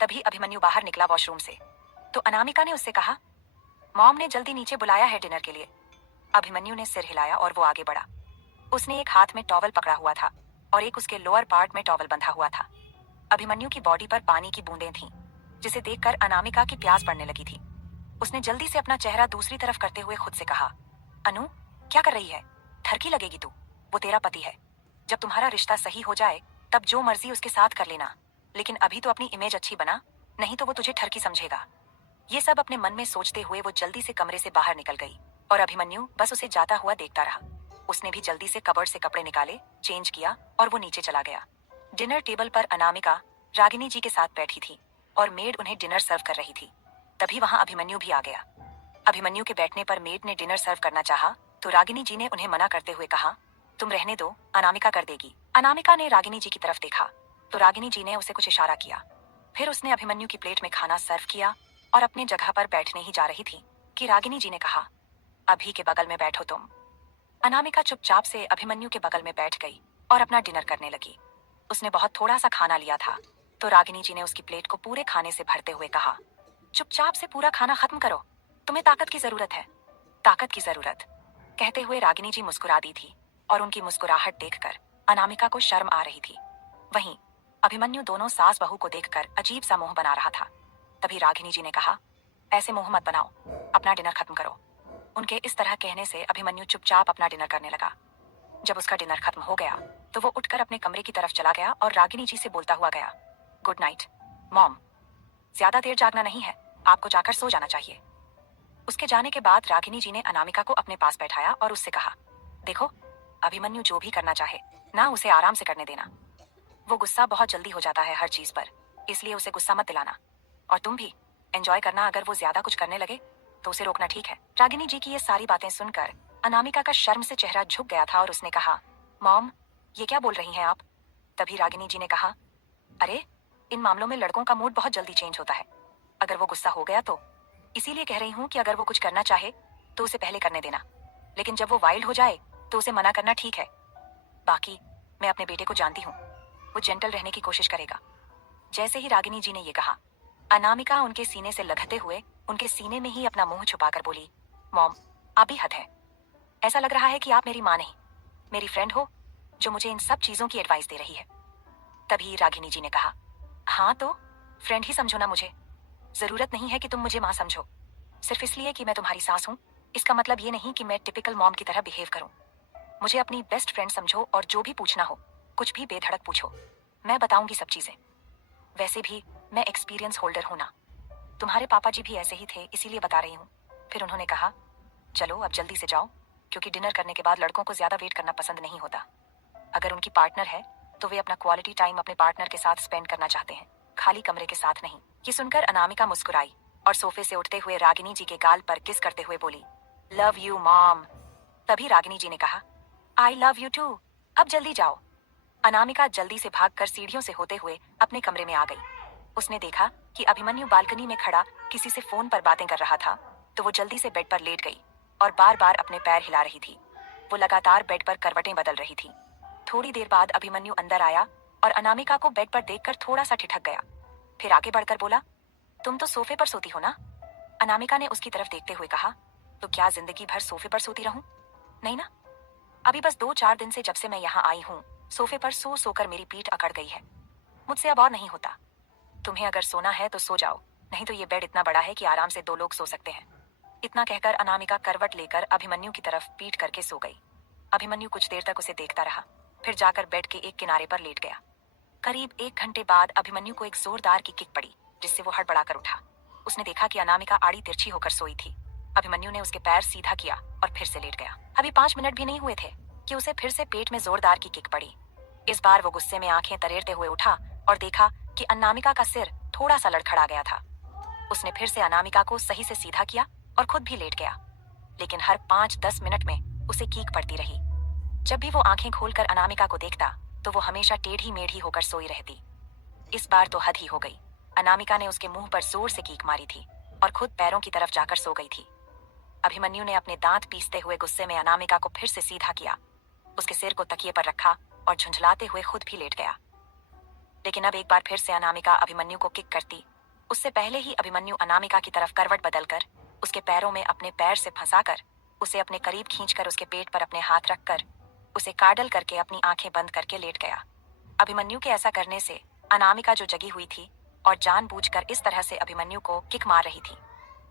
तभी अभिमन्यु बाहर निकला वॉशरूम से, तो अनामिका ने उससे कहा, मॉम ने जल्दी नीचे बुलाया है डिनर के लिए। अभिमन्यु ने सिर हिलाया और वो आगे बढ़ा। उसने एक हाथ में टॉवल पकड़ा हुआ था और एक उसके लोअर पार्ट में टॉवल बंधा हुआ था। अभिमन्यु की बॉडी पर पानी की बूंदें थीं, जिसे देखकर अनामिका की प्यास बढ़ने लगी थी। उसने जल्दी से अपना चेहरा दूसरी तरफ करते हुए खुद से कहा, अनु, क्या कर रही है? ठरकी लगेगी तू, वो तेरा पति है। जब तुम्हारा रिश्ता सही हो जाए तब जो मर्जी उसके साथ कर लेना, लेकिन अभी तो अपनी इमेज अच्छी बना, नहीं तो वो तुझे ठरकी समझेगा। ये सब अपने मन में सोचते हुए वो जल्दी से कमरे से बाहर निकल गई और अभिमन्यु बस उसे जाता हुआ देखता रहा। उसने भी जल्दी से कबर्ड से कपड़े निकाले, चेंज किया और वो नीचे चला गया। डिनर टेबल पर अनामिका रागिनी जी के साथ बैठी थी और मेड उन्हें डिनर सर्व कर रही थी। तभी वहां अभिमन्यु भी आ गया। अभिमन्यु के बैठने पर मेड ने डिनर सर्व करना चाहा तो रागिनी जी ने उन्हें मना करते हुए कहा, तुम रहने दो, अनामिका कर देगी। अनामिका ने रागिनी जी की तरफ देखा तो रागिनी जी ने उसे कुछ इशारा किया। फिर उसने अभिमन्यु की प्लेट में खाना सर्व किया और अपनी जगह पर बैठने ही जा रही थी कि रागिनी जी ने कहा, अभी के बगल में बैठो तुम। अनामिका चुपचाप से अभिमन्यु के बगल में बैठ गई और अपना डिनर करने लगी। उसने बहुत थोड़ा सा खाना लिया था, तो रागिनी जी ने उसकी प्लेट को पूरे खाने से भरते हुए कहा, चुपचाप से पूरा खाना खत्म करो, तुम्हें ताकत की जरूरत है। ताकत की जरूरत, कहते हुए रागिनी जी मुस्कुरा दी थी और उनकी मुस्कुराहट देखकर अनामिका को शर्म आ रही थी। वहीं अभिमन्यु दोनों सास बहू को देखकर अजीब सा मुंह बना रहा था। तभी रागिनी जी ने कहा, ऐसे मुंह मत बनाओ, अपना डिनर खत्म करो। उनके इस तरह कहने से अभिमन्यु चुपचाप अपना डिनर करने लगा। जब उसका डिनर खत्म हो गया तो वो उठकर अपने कमरे की तरफ चला गया और रागिनी जी से बोलता हुआ गया, गुड नाइट मॉम, ज्यादा देर जागना नहीं है, आपको जाकर सो जाना चाहिए। उसके जाने के बाद रागिनी जी ने अनामिका को अपने पास बैठाया और उससे कहा, देखो, अभिमन्यु जो भी करना चाहे ना उसे आराम से करने देना। वो गुस्सा बहुत जल्दी हो जाता है हर चीज पर, इसलिए उसे गुस्सा मत दिलाना। और तुम भी एंजॉय करना, अगर वो ज्यादा कुछ करने लगे तो उसे रोकना, ठीक है। रागिनी जी की ये सारी बातें सुनकर अनामिका का शर्म से चेहरा झुक गया था और उसने कहा, मॉम, ये क्या बोल रही हैं आप। तभी रागिनी जी ने कहा, अरे, इन मामलों में लड़कों का मूड बहुत जल्दी चेंज होता है। अगर वो गुस्सा हो गया तो इसीलिए कह रही हूँ कि अगर वो कुछ करना चाहे तो उसे पहले करने देना, लेकिन जब वो वाइल्ड हो जाए तो उसे मना करना, ठीक है। बाकी मैं अपने बेटे को जानती हूँ, वो जेंटल रहने की कोशिश करेगा। जैसे ही रागिनी जी ने ये कहा, अनामिका उनके सीने से लगते हुए उनके सीने में ही अपना मुंह छुपाकर बोली, मॉम, आप भी हद है। ऐसा लग रहा है कि आप मेरी माँ नहीं, मेरी फ्रेंड हो, जो मुझे इन सब चीजों की एडवाइस दे रही है। तभी रागिनी जी ने कहा, हाँ तो फ्रेंड ही समझो ना मुझे, जरूरत नहीं है कि तुम मुझे माँ समझो। सिर्फ इसलिए कि मैं तुम्हारी सास हूँ, इसका मतलब ये नहीं कि मैं टिपिकल मॉम की तरह बिहेव करूँ। मुझे अपनी बेस्ट फ्रेंड समझो और जो भी पूछना हो कुछ भी बेधड़क पूछो, मैं बताऊंगी सब चीजें। वैसे भी मैं एक्सपीरियंस होल्डर हूं ना, तुम्हारे पापा जी भी ऐसे ही थे, इसीलिए बता रही हूँ। फिर उन्होंने कहा, चलो अब जल्दी से जाओ, क्योंकि डिनर करने के बाद लड़कों को ज्यादा वेट करना पसंद नहीं होता। अगर उनकी पार्टनर है तो वे अपना क्वालिटी टाइम अपने पार्टनर के साथ स्पेंड करना चाहते हैं, खाली कमरे के साथ नहीं। ये सुनकर अनामिका मुस्कुराई और सोफे से उठते हुए रागिनी जी के गाल पर किस करते हुए बोली, लव यू मॉम। तभी रागिनी जी ने कहा, आई लव यू टू, अब जल्दी जाओ। अनामिका जल्दी से भागकर सीढ़ियों से होते हुए अपने कमरे में आ गई। उसने देखा कि अभिमन्यु बालकनी में खड़ा किसी से फोन पर बातें कर रहा था, तो वो जल्दी से बेड पर लेट गई और बार बार अपने पैर हिला रही थी। वो लगातार बेड पर करवटें बदल रही थी। थोड़ी देर बाद अभिमन्यु अंदर आया और अनामिका को बेड पर देखकर थोड़ा सा ठिठक गया। फिर आगे बढ़कर बोला, तुम तो सोफे पर सोती हो ना। अनामिका ने उसकी तरफ देखते हुए कहा, तो क्या जिंदगी भर सोफे पर सोती रहूं? नहीं ना, अभी बस 2-4 दिन से जब से मैं यहाँ आई हूँ, सोफे पर सो सोकर मेरी पीठ अकड़ गई है। मुझसे अब और नहीं होता। तुम्हें अगर सोना है तो सो जाओ, नहीं तो ये बेड इतना बड़ा है कि आराम से 2 लोग सो सकते हैं। इतना कहकर अनामिका करवट लेकर अभिमन्यु की तरफ पीठ करके सो गई। अभिमन्यु कुछ देर तक उसे देखता रहा, फिर जाकर बेड के एक किनारे पर लेट गया। करीब 1 घंटे बाद अभिमन्यु को एक जोरदार की किक पड़ी, जिससे वो हड़बड़ाकर उठा। उसने देखा कि अनामिका आड़ी तिरछी होकर सोई थी। अभिमन्यु ने उसके पैर सीधा किया और फिर से लेट गया। अभी 5 मिनट भी नहीं हुए थे कि उसे फिर से पेट में जोरदार की किक पड़ी। इस बार वो गुस्से में आंखें तरेरते हुए उठा और देखा कि अनामिका का सिर थोड़ा सा लड़खड़ा गया था। उसने फिर से अनामिका को सही से सीधा किया और खुद भी लेट गया, लेकिन हर 5-10 मिनट में उसे कीक पड़ती रही। जब भी वो आंखें खोलकर अनामिका को देखता तो वो हमेशा टेढ़ी मेढ़ी होकर सोई रहती। इस बार तो हद ही हो गई। अनामिका ने उसके मुंह पर जोर से कीक मारी थी और खुद पैरों की तरफ जाकर सो गई थी। अभिमन्यु ने अपने दांत पीसते हुए गुस्से में अनामिका को फिर से सीधा किया, उसके सिर को तकिए पर रखा और झुंझलाते हुए खुद भी लेट गया। लेकिन अब एक बार फिर से अनामिका अभिमन्यु को किक करती, उससे पहले ही अभिमन्यु अनामिका की तरफ करवट बदलकर उसके पैरों में अपने पैर से फंसाकर उसे अपने करीब खींचकर उसके पेट पर अपने हाथ रखकर उसे काडल करके अपनी आंखें बंद करके लेट गया। अभिमन्यु के ऐसा करने से अनामिका जो जगी हुई थी और जानबूझकर इस तरह से अभिमन्यु को किक मार रही थी,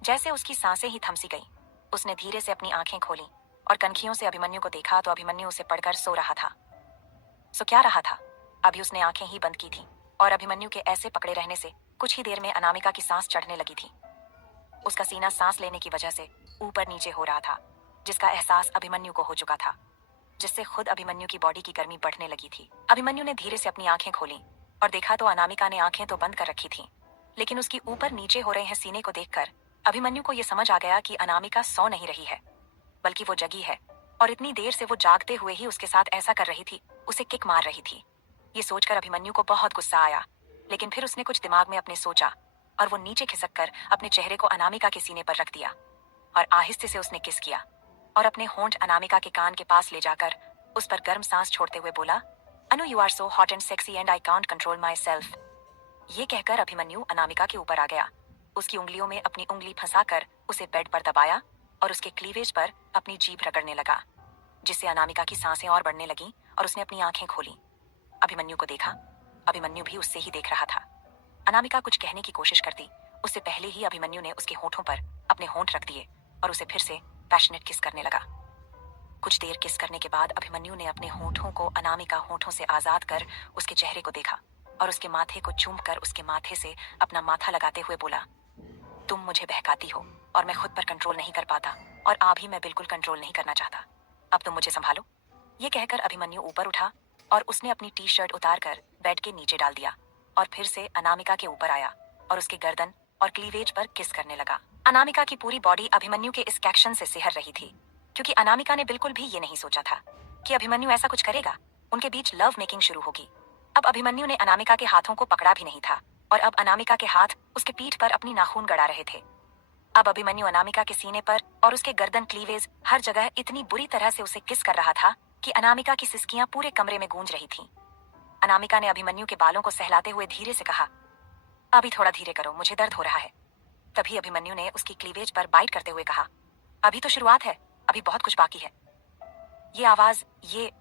जैसे उसकी सांसें ही थमसी गईं। उसने धीरे से अपनी आंखें खोली और कनखियों से अभिमन्यु को देखा तो अभिमन्यु उसे पड़कर सो रहा था। सो क्या रहा था, अभी उसने आंखें ही बंद की थी और अभिमन्यु के ऐसे पकड़े रहने से कुछ ही देर में अनामिका की सांस चढ़ने लगी थी। उसका सीना सांस लेने की वजह से ऊपर नीचे हो रहा था, जिसका एहसास अभिमन्यु को हो चुका था, जिससे खुद अभिमन्यु की बॉडी की गर्मी बढ़ने लगी थी। अभिमन्यु ने धीरे से अपनी आंखें खोली और देखा तो अनामिका ने आंखें तो बंद कर रखी थी, लेकिन उसकी ऊपर नीचे हो रहे हैं सीने को देखकर अभिमन्यु को यह समझ आ गया कि अनामिका सो नहीं रही है, बल्कि वो जगी है और इतनी देर से वो जागते हुए ही उसके साथ ऐसा कर रही थी, उसे किक मार रही थी। ये सोचकर अभिमन्यु को बहुत गुस्सा आया, लेकिन फिर उसने कुछ दिमाग में अपने सोचा और वो नीचे खिसक कर अपने चेहरे को अनामिका के सीने पर रख दिया और आहिस्ते से उसने किस किया। और अपने होंठ अनामिका के कान के पास ले जाकर उस पर गर्म सांस छोड़ते हुए बोला, Anu you are so hot and sexy and I can't control myself. ये कहकर अभिमन्यु अनामिका के ऊपर आ गया। उसकी उंगलियों में अपनी उंगली फंसाकर उसे बेड पर दबाया और उसके क्लीवेज पर अपनी जीभ रगड़ने लगा, जिससे अनामिका की सांसें और बढ़ने लगीं और उसने अपनी आंखें खोली। अभिमन्यु को देखा। अभिमन्यु भी उससे ही देख रहा था। अनामिका कुछ कहने की कोशिश करती, उससे पहले ही अभिमन्यु ने उसके होठों पर अपने होंठ रख दिए और उसे फिर से पैशनेट किस करने लगा। कुछ देर किस करने के बाद अभिमन्यु ने अपने होठों को अनामिका होठों से आजाद कर उसके चेहरे को देखा और उसके माथे को चूम कर उसके माथे से अपना माथा लगाते हुए बोला, तुम मुझे बहकाती हो और मैं खुद पर कंट्रोल नहीं कर पाता और अभी मैं बिल्कुल कंट्रोल नहीं करना चाहता। अब तुम मुझे संभालो। ये कहकर अभिमन्यु ऊपर उठा और उसने अपनी टी शर्ट उतार कर बेड के नीचे डाल दिया और फिर से अनामिका के ऊपर आया और उसके गर्दन और क्लीवेज पर किस करने लगा। अनामिका की पूरी बॉडी अभिमन्यु के इस एक्शन से सिहर रही थी, क्योंकि अनामिका ने बिल्कुल भी ये नहीं सोचा था कि अभिमन्यु ऐसा कुछ करेगा। उनके बीच लव मेकिंग शुरू होगी। अब अभिमन्यु ने अनामिका के हाथों को पकड़ा भी नहीं था और अब अनामिका के हाथ उसके पीठ पर अपनी नाखून गड़ा रहे थे। अब अभिमन्यु अनामिका के सीने पर और उसके गर्दन क्लीवेज हर जगह इतनी बुरी तरह से उसे किस कर रहा था कि अनामिका की सिसकियां पूरे कमरे में गूंज रही थीं। अनामिका ने अभिमन्यु के बालों को सहलाते हुए धीरे से कहा, अभी थोड़ा धीरे करो, मुझे दर्द हो रहा है। तभी अभिमन्यु ने उसकी क्लीवेज पर बाइट करते हुए कहा, अभी तो शुरुआत है, अभी बहुत कुछ बाकी है। ये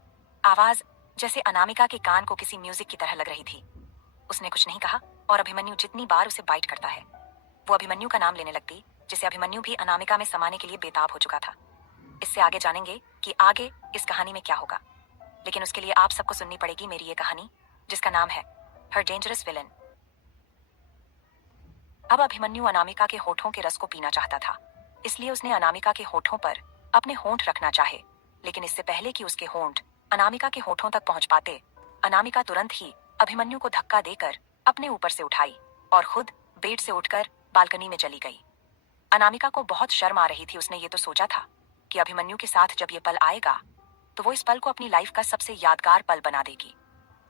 आवाज जैसे अनामिका के कान को किसी म्यूजिक की तरह लग रही थी। उसने कुछ नहीं कहा और अभिमन्यु जितनी बार उसे बाइट करता है वो अभिमन्यु का नाम लेने लगती, जिसे अभिमन्यु भी अनामिका में समाने के लिए बेताब हो चुका था। इससे आगे जानेंगे कि आगे इस कहानी में क्या होगा, लेकिन उसके लिए आप सबको सुननी पड़ेगी मेरी ये कहानी, जिसका नाम है हर डेंजरस विलन। अब अभिमन्यु अनामिका के होठों के रस को पीना चाहता था, इसलिए उसने अनामिका के होठों पर अपने होंठ रखना चाहे, लेकिन इससे पहले कि उसके होंठ अनामिका के होठों तक पहुंच पाते, अनामिका तुरंत ही अभिमन्यु को धक्का देकर अपने ऊपर से उठाई और खुद बेड से उठकर बालकनी में चली गई। अनामिका को बहुत शर्म आ रही थी। उसने ये तो सोचा था कि अभिमन्यु के साथ जब ये पल आएगा तो वो इस पल को अपनी लाइफ का सबसे यादगार पल बना देगी,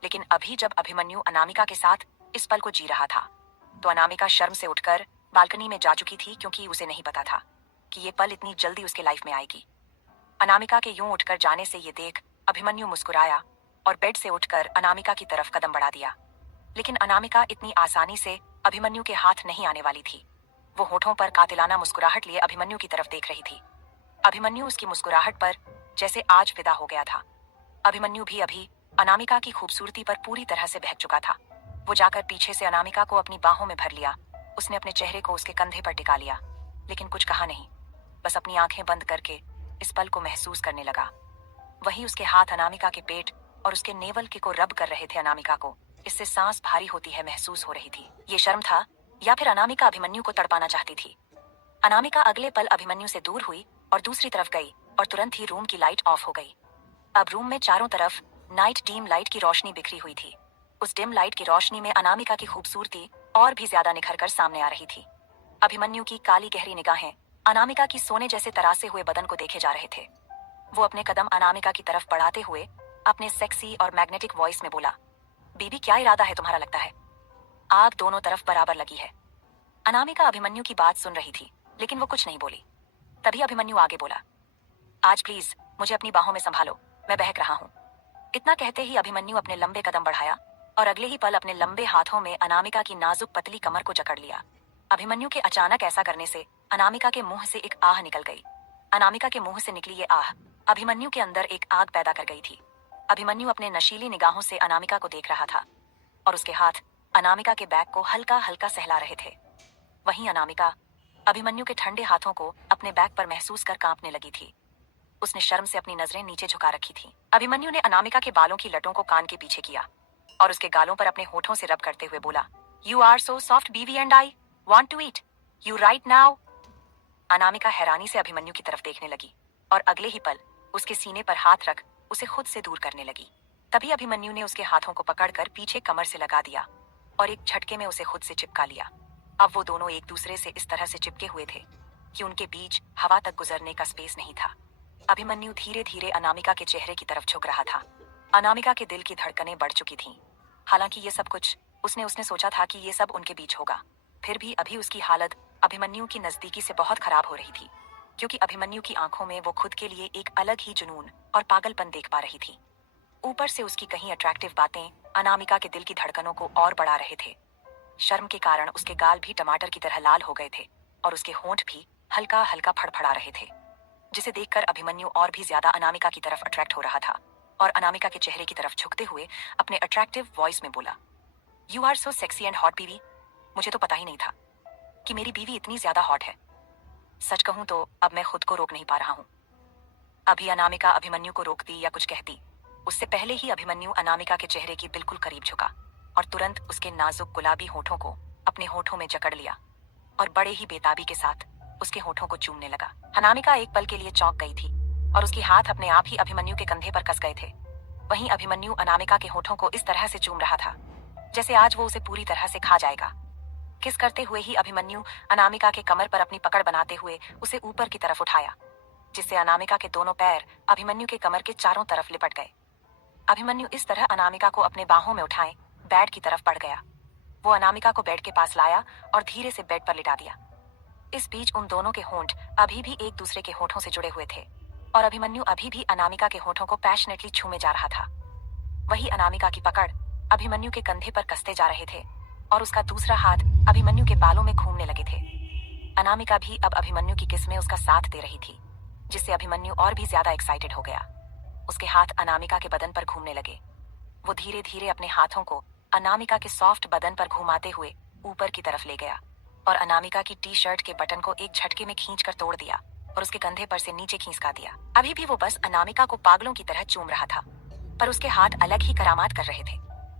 लेकिन अभी जब अभिमन्यु अनामिका के साथ इस पल को जी रहा था तो अनामिका शर्म से उठकर बालकनी में जा चुकी थी, क्योंकि उसे नहीं पता था कि ये पल इतनी जल्दी उसके लाइफ में आएगी। अनामिका के यूं उठकर जाने से ये देख अभिमन्यु मुस्कुराया और बेड से उठकर अनामिका की तरफ कदम बढ़ा दिया, लेकिन अनामिका इतनी आसानी से अभिमन्यु के हाथ नहीं आने वाली थी। वो होठों पर कातिलाना मुस्कुराहट लिए अभिमन्यु की तरफ देख रही थी। अभिमन्यु उसकी मुस्कुराहट पर जैसे आज फिदा हो गया था। अभिमन्यु भी अभी अनामिका की खूबसूरती पर पूरी तरह से बहक चुका था। वो जाकर पीछे से अनामिका को अपनी बाहों में भर लिया। उसने अपने चेहरे को उसके कंधे पर टिका लिया, लेकिन कुछ कहा नहीं, बस अपनी आंखें बंद करके इस पल को महसूस करने लगा। वहीं उसके हाथ अनामिका के पेट और उसके नेवल के को रब कर रहे थे। अनामिका को इससे सांस भारी होती है महसूस हो रही थी। ये शर्म था या फिर अनामिका अभिमन्यु को तड़पाना चाहती थी। अनामिका अगले पल अभिमन्यु से दूर हुई और दूसरी तरफ गई और तुरंत ही रूम की लाइट ऑफ हो गई। अब रूम में चारों तरफ नाइट डीम लाइट की रोशनी बिखरी हुई थी। उस डिम लाइट की रोशनी में अनामिका की खूबसूरती और भी ज्यादा निखर कर सामने आ रही थी। अभिमन्यु की काली गहरी निगाहें अनामिका की सोने जैसे तरासे हुए बदन को देखे जा रहे थे। वो अपने कदम अनामिका की तरफ बढ़ाते हुए अपने सेक्सी और मैग्नेटिक वॉइस में बोला, बीबी क्या इरादा है तुम्हारा? लगता है आग दोनों तरफ बराबर लगी है। अनामिका अभिमन्यु की बात सुन रही थी, लेकिन वो कुछ नहीं बोली। तभी अभिमन्यु आगे बोला, आज प्लीज मुझे अपनी बाहों में संभालो, मैं बहक रहा हूँ। इतना कहते ही अभिमन्यु अपने लंबे कदम बढ़ाया और अगले ही पल अपने लंबे हाथों में अनामिका की नाजुक पतली कमर को जकड़ लिया। अभिमन्यु के अचानक ऐसा करने से अनामिका के मुंह से एक आह निकल गई। अनामिका के मुंह से निकली ये आह अभिमन्यु के अंदर एक आग पैदा कर गई थी। अभिमन्यु अपने नशीली निगाहों से अनामिका को देख रहा था और उसके हाथ अनामिका के बैग को हल्का हल्का सहला रहे थे। वहीं अनामिका अभिमन्यु के ठंडे हाथों को अपने बैग पर महसूस कर कांपने लगी थी। उसने शर्म से अपनी नजरें नीचे झुका रखी थी। अभिमन्यु ने अनामिका के बालों की लटों को कान के पीछे किया और उसके गालों पर अपने होठों से रब करते हुए बोला, you are so soft biwi and I want to eat you right now. Anamika हैरानी से अभिमन्यु की तरफ देखने लगी और अगले ही पल उसके सीने पर हाथ रख उसे खुद से दूर करने लगी। तभी अभिमन्यु ने उसके हाथों को पकड़कर पीछे कमर से लगा दिया और एक झटके में उसे खुद से चिपका लिया। अब वो दोनों एक दूसरे से इस तरह से चिपके हुए थे कि उनके बीच हवा तक गुजरने का स्पेस नहीं था। अभिमन्यु धीरे धीरे अनामिका के चेहरे की तरफ झुक रहा था। अनामिका के दिल की धड़कनें बढ़ चुकी थीं। हालांकि ये सब कुछ उसने सोचा था कि ये सब उनके बीच होगा, फिर भी अभी उसकी हालत अभिमन्यु की नजदीकी से बहुत खराब हो रही थी, क्योंकि अभिमन्यु की आंखों में वो खुद के लिए एक अलग ही जुनून और पागलपन देख पा रही थी। ऊपर से उसकी कहीं अट्रैक्टिव बातें अनामिका के दिल की धड़कनों को और बढ़ा रहे थे। शर्म के कारण उसके गाल भी टमाटर की तरह लाल हो गए थे और उसके होंठ भी हल्का हल्का फड़फड़ा रहे थे, जिसे देखकर अभिमन्यु और भी ज्यादा अनामिका की तरफ अट्रैक्ट हो रहा था और अनामिका के चेहरे की तरफ झुकते हुए अपने अट्रैक्टिव वॉइस में बोला, you are so sexy and hot biwi. मुझे तो पता ही नहीं था कि मेरी बीवी इतनी ज्यादा हॉट है। सच कहूं तो अब मैं खुद को रोक नहीं पा रहा हूं। अभी अनामिका अभिमन्यु को रोकती या कुछ कहती, उससे पहले ही अभिमन्यु अनामिका के चेहरे के बिल्कुल करीब झुका और तुरंत उसके नाजुक गुलाबी होठों को अपने होठों में जकड़ लिया और बड़े ही बेताबी के साथ उसके होठों को चूमने लगा। अनामिका एक पल के लिए चौंक गई थी और उसके हाथ अपने आप ही अभिमन्यु के कंधे पर कस गए थे। वहीं अभिमन्यु अनामिका के होठों को इस तरह से चूम रहा था जैसे आज वो उसे पूरी तरह से खा जाएगा। किस करते हुए ही अभिमन्यु अनामिका के कमर पर अपनी पकड़ बनाते हुए उसे ऊपर की तरफ उठाया, जिससे अनामिका के दोनों पैर अभिमन्यु के कमर के चारों तरफ लिपट गए। अभिमन्यु इस तरह अनामिका को अपने बाहों में उठाए बेड की तरफ बढ़ गया। वो अनामिका को बेड के पास लाया और धीरे से बेड पर लिटा दिया। इस बीच उन दोनों के होंठ अभी भी एक दूसरे के होठों से जुड़े हुए थे और अभिमन्यु अभी भी अनामिका के होठों को पैशनेटली छूमे जा रहा था। वही अनामिका की पकड़ अभिमन्यु के कंधे पर कसते जा रहे थे और उसका दूसरा हाथ अभिमन्यु के बालों में घूमने लगे थे। अनामिका भी अब अभिमन्यु की किस में उसका साथ दे रही थी, जिससे अभिमन्यु और भी ज्यादा एक्साइटेड हो गया। उसके हाथ अनामिका के बदन पर घूमने लगे। वो धीरे धीरे अपने हाथों को अनामिका के सॉफ्ट बदन पर घुमाते हुए ऊपर की तरफ ले गया और अनामिका की टी शर्ट के बटन को एक झटके में खींचकर तोड़ दिया और उसके कंधे पर से नीचे खींचका दिया। अभी भी वो बस अनामिका को पागलों की तरह चूम रहा था, पर उसके हाथ अलग ही करामात कर रहे थे,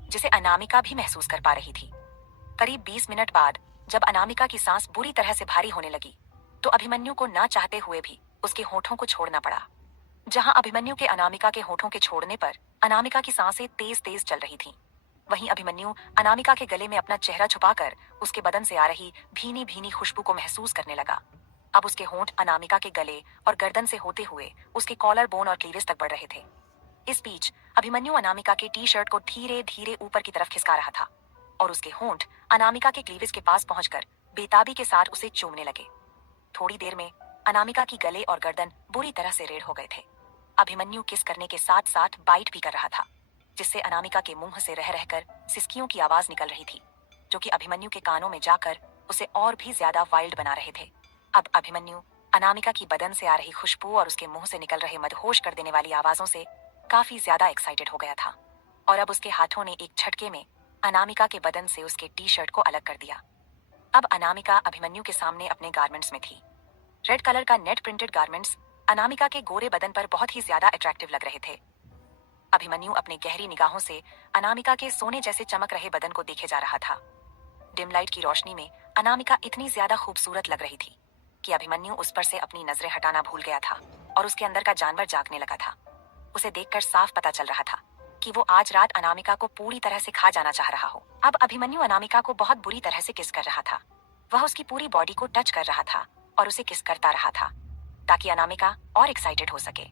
जिसे अनामिका भी महसूस कर पा रही थी। करीब 20 मिनट बाद जब अनामिका की सांस बुरी तरह से भारी होने लगी, तो अभिमन्यु को ना चाहते हुए भी उसके होठों को छोड़ना पड़ा। जहां अभिमन्यु के अनामिका के होठों के छोड़ने पर अनामिका की सांसें तेज तेज चल रही थीं, वहीं अभिमन्यु अनामिका के गले में अपना चेहरा छुपाकर उसके बदन से आ रही भीनी भीनी खुशबू को महसूस करने लगा। अब उसके होंठ अनामिका के गले और गर्दन से होते हुए उसके कॉलर बोन और क्लीवेज तक बढ़ रहे थे। इस बीच अभिमन्यु अनामिका के टी शर्ट को धीरे धीरे ऊपर की तरफ खिसका रहा था और उसके होंठ अनामिका के क्लीवेज के पास पहुंचकर बेताबी के साथ उसे चूमने लगे। थोड़ी देर में अनामिका की गले और गर्दन बुरी तरह से रेड हो गए थे। अभिमन्यु किस करने के साथ साथ बाइट भी कर रहा था, जिससे अनामिका के मुंह से रह रहकर सिसकियों की आवाज निकल रही थी, जो कि अभिमन्यु के कानों में जाकर उसे और भी ज्यादा वाइल्ड बना रहे थे। अब अभिमन्यु अनामिका की बदन से आ रही खुशबू और उसके मुंह से निकल रहे मदहोश कर देने वाली आवाजों से काफी ज्यादा एक्साइटेड हो गया था और अब उसके हाथों ने एक झटके में अनामिका के बदन से उसके टी शर्ट को अलग कर दिया। अब अनामिका अभिमन्यु के सामने अपने गारमेंट्स में थी। रेड कलर का नेट प्रिंटेड गारमेंट्स अनामिका के गोरे बदन पर बहुत ही ज्यादा अट्रैक्टिव लग रहे थे। अभिमन्यु अपनी गहरी निगाहों से अनामिका के सोने जैसे चमक रहे बदन को देखे जा रहा था। डिम लाइट की रोशनी में अनामिका इतनी ज्यादा खूबसूरत लग रही थी कि अभिमन्यु उस पर से अपनी नजरें हटाना भूल गया था और उसके अंदर का जानवर जागने लगा था। उसे देखकर साफ पता चल रहा था कि वो आज रात अनामिका को पूरी तरह से खा जाना चाह रहा हो। अब अभिमन्यु अनामिका को बहुत बुरी तरह से किस कर रहा था। वह उसकी पूरी बॉडी को टच कर रहा था और उसे किस करता रहा था ताकि अनामिका और एक्साइटेड हो सके,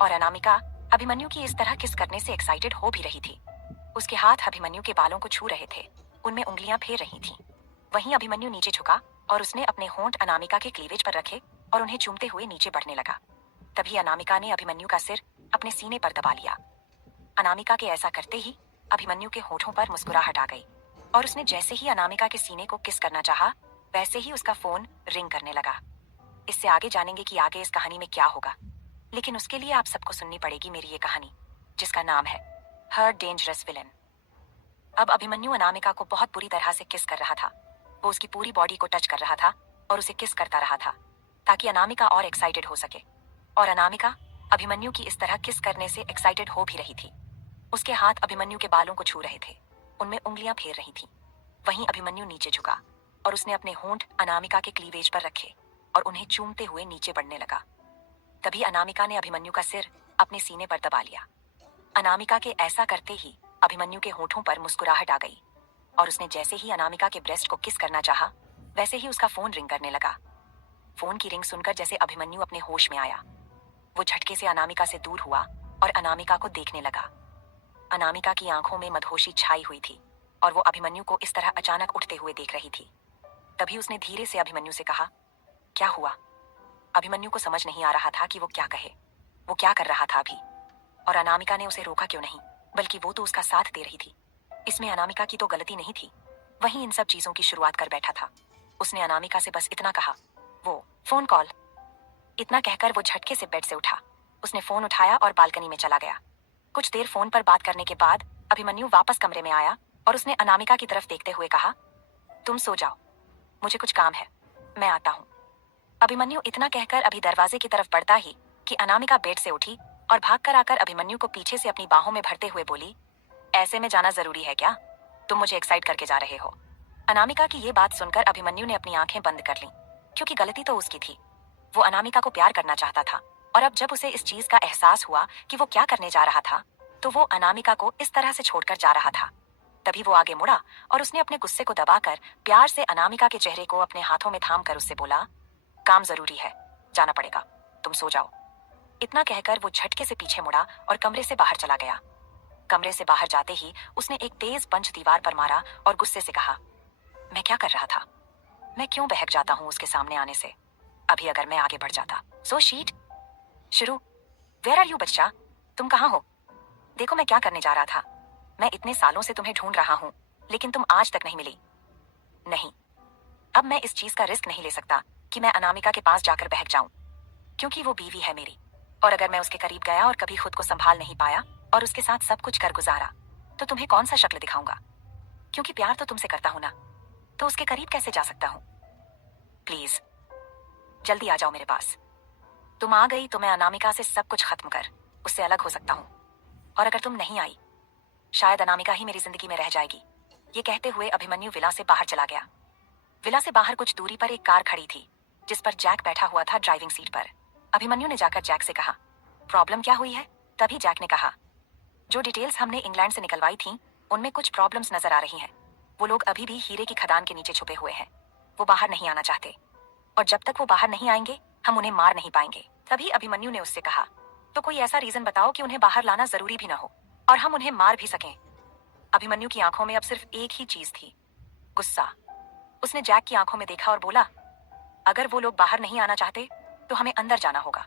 और अनामिका अभिमन्यु की इस तरह किस करने से एक्साइटेड हो भी रही थी। उसके हाथ अभिमन्यु के बालों को छू रहे थे, उनमें उंगलियां फेर रही थीं। वहीं अभिमन्यु नीचे झुका और उसने अपने होंठ अनामिका के क्लीवेज पर रखे और उन्हें चूमते हुए नीचे बढ़ने लगा। तभी अनामिका ने अभिमन्यु का सिर अपने सीने पर दबा लिया। अनामिका के ऐसा करते ही अभिमन्यु के होठों पर मुस्कुराहट आ गई और उसने जैसे ही अनामिका के सीने को किस करना चाहा, वैसे ही उसका फोन रिंग करने लगा। इससे आगे जानेंगे कि आगे इस कहानी में क्या होगा, लेकिन उसके लिए आप सबको सुननी पड़ेगी मेरी ये कहानी, जिसका नाम है हर डेंजरस विलन। अब अभिमन्यु अनामिका को बहुत बुरी तरह से किस कर रहा था। वो उसकी पूरी बॉडी को टच कर रहा था और उसे किस करता रहा था ताकि अनामिका और एक्साइटेड हो सके, और अनामिका अभिमन्यु की इस तरह किस करने से एक्साइटेड हो भी रही थी। उसके हाथ अभिमन्यु के बालों को छू रहे थे, उनमें उंगलियां फेर रही थीं। वहीं अभिमन्यु नीचे झुका और उसने अपने होंठ अनामिका के क्लीवेज पर रखे और उन्हें चूमते हुए नीचे बढ़ने लगा। तभी अनामिका ने अभिमन्यु का सिर अपने सीने पर दबा लिया। अनामिका के ऐसा करते ही अभिमन्यु के होठों पर मुस्कुराहट आ गई और उसने जैसे ही अनामिका के ब्रेस्ट को किस करना चाहा, वैसे ही उसका फोन रिंग करने लगा। फोन की रिंग सुनकर जैसे अभिमन्यु अपने होश में आया, वो झटके से अनामिका से दूर हुआ और अनामिका को देखने लगा। अनामिका की आंखों में मदहोशी छाई हुई थी और वो अभिमन्यु को इस तरह अचानक उठते हुए देख रही थी। तभी उसने धीरे से अभिमन्यु से कहा, क्या हुआ? अभिमन्यु को समझ नहीं आ रहा था कि वो क्या कहे, वो क्या कर रहा था अभी। और अनामिका ने उसे रोका क्यों नहीं, बल्कि वो तो उसका साथ दे रही थी। इसमें अनामिका की तो गलती नहीं थी, वहीं इन सब चीजों की शुरुआत कर बैठा था। उसने अनामिका से बस इतना कहा, वो फोन कॉल। इतना कहकर वो झटके से बेड से उठा। उसने फोन उठाया और बालकनी में चला गया। कुछ देर फोन पर बात करने के बाद अभिमन्यु वापस कमरे में आया और उसने अनामिका की तरफ देखते हुए कहा, तुम सो जाओ, मुझे कुछ काम है, मैं आता हूँ। अभिमन्यु इतना कहकर अभी दरवाजे की तरफ बढ़ता ही कि अनामिका बेड से उठी और भागकर आकर अभिमन्यु को पीछे से अपनी बाहों में भरते हुए बोली, ऐसे में जाना जरूरी है क्या? तुम मुझे एक्साइट करके जा रहे हो। अनामिका की ये बात सुनकर अभिमन्यु ने अपनी आंखें बंद कर लीं, क्योंकि गलती तो उसकी थी। वो अनामिका को प्यार करना चाहता था, और अब जब उसे इस चीज का एहसास हुआ कि वो क्या करने जा रहा था, तो वो अनामिका को इस तरह से छोड़कर जा रहा था। तभी वो आगे मुड़ा और उसने अपने गुस्से को दबाकर प्यार से अनामिका के चेहरे को अपने हाथों में थाम कर उससे बोला, काम जरूरी है, जाना पड़ेगा, तुम सो जाओ। इतना कहकर वो झटके से पीछे मुड़ा और कमरे से बाहर चला गया। कमरे से बाहर जाते ही उसने एक तेज पंच दीवार पर मारा और गुस्से से कहा, मैं क्या कर रहा था? मैं क्यों बहक जाता हूँ उसके सामने आने से? अभी अगर मैं आगे बढ़ जाता। सो शीट शुरू। वेयर आर यू बच्चा, तुम कहाँ हो? देखो मैं क्या करने जा रहा था। मैं इतने सालों से तुम्हें ढूंढ रहा हूँ, लेकिन तुम आज तक नहीं मिली। नहीं, अब मैं इस चीज का रिस्क नहीं ले सकता कि मैं अनामिका के पास जाकर बहक जाऊं, क्योंकि वो बीवी है मेरी। और अगर मैं उसके करीब गया और कभी खुद को संभाल नहीं पाया और उसके साथ सब कुछ कर गुजारा, तो तुम्हें कौन सा शक्ल दिखाऊंगा? क्योंकि प्यार तो तुमसे करता हूं ना, तो उसके करीब कैसे जा सकता हूं? प्लीज जल्दी आ जाओ मेरे पास। तुम आ गई तो मैं अनामिका से सब कुछ खत्म कर उससे अलग हो सकता हूँ, और अगर तुम नहीं आई, शायद अनामिका ही मेरी जिंदगी में रह जाएगी। ये कहते हुए अभिमन्यु विला से बाहर चला गया। विला से बाहर कुछ दूरी पर एक कार खड़ी थी, जिस पर जैक बैठा हुआ था ड्राइविंग सीट पर। अभिमन्यु ने जाकर जैक से कहा, प्रॉब्लम क्या हुई है? तभी जैक ने कहा, जो डिटेल्स हमने इंग्लैंड से निकलवाई थी, उनमें कुछ प्रॉब्लम्स नजर आ रही हैं। वो लोग अभी भी हीरे की खदान के नीचे छुपे हुए हैं। वो बाहर नहीं आना चाहते, और जब तक वो बाहर नहीं आएंगे, हम उन्हें मार नहीं पाएंगे। तभी अभिमन्यु ने उससे कहा, तो कोई ऐसा रीजन बताओ कि उन्हें बाहर लाना जरूरी भी ना हो और हम उन्हें मार भी सकें। अभिमन्यु की आंखों में अब सिर्फ एक ही चीज थी, गुस्सा। उसने जैक की आंखों में देखा और बोला, अगर वो लोग बाहर नहीं आना चाहते तो हमें अंदर जाना होगा,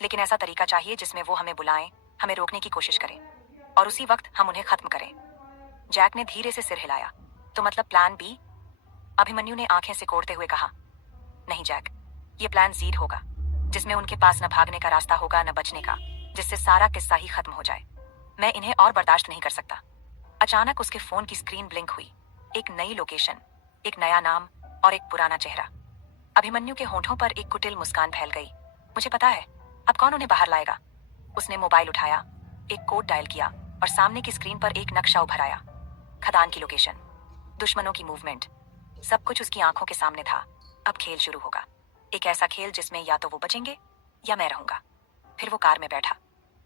लेकिन ऐसा तरीका चाहिए जिसमें वो हमें बुलाएं, हमें रोकने की कोशिश करें, और उसी वक्त हम उन्हें खत्म करें। जैक ने धीरे से सिर हिलाया, तो मतलब प्लान बी? अभिमन्यु ने आंखें सिकोड़ते हुए कहा, नहीं जैक, ये प्लान जीड होगा, जिसमें उनके पास न भागने का रास्ता होगा न बचने का, जिससे सारा किस्सा ही खत्म हो जाए। मैं इन्हें और बर्दाश्त नहीं कर सकता। अचानक उसके फोन की स्क्रीन ब्लिंक हुई। एक नई लोकेशन, एक नया नाम और एक पुराना चेहरा। अभिमन्यु के होंठों पर एक कुटिल मुस्कान फैल गई। मुझे पता है, अब कौन उन्हें बाहर लाएगा। उसने मोबाइल उठाया, एक कोड डायल किया और सामने की स्क्रीन पर एक नक्शा उभर आया। खदान की लोकेशन, दुश्मनों की मूवमेंट, सब कुछ उसकी आंखों के सामने था। अब खेल शुरू होगा, एक ऐसा खेल जिसमें या तो वो बचेंगे या मैं रहूंगा। फिर वो कार में बैठा।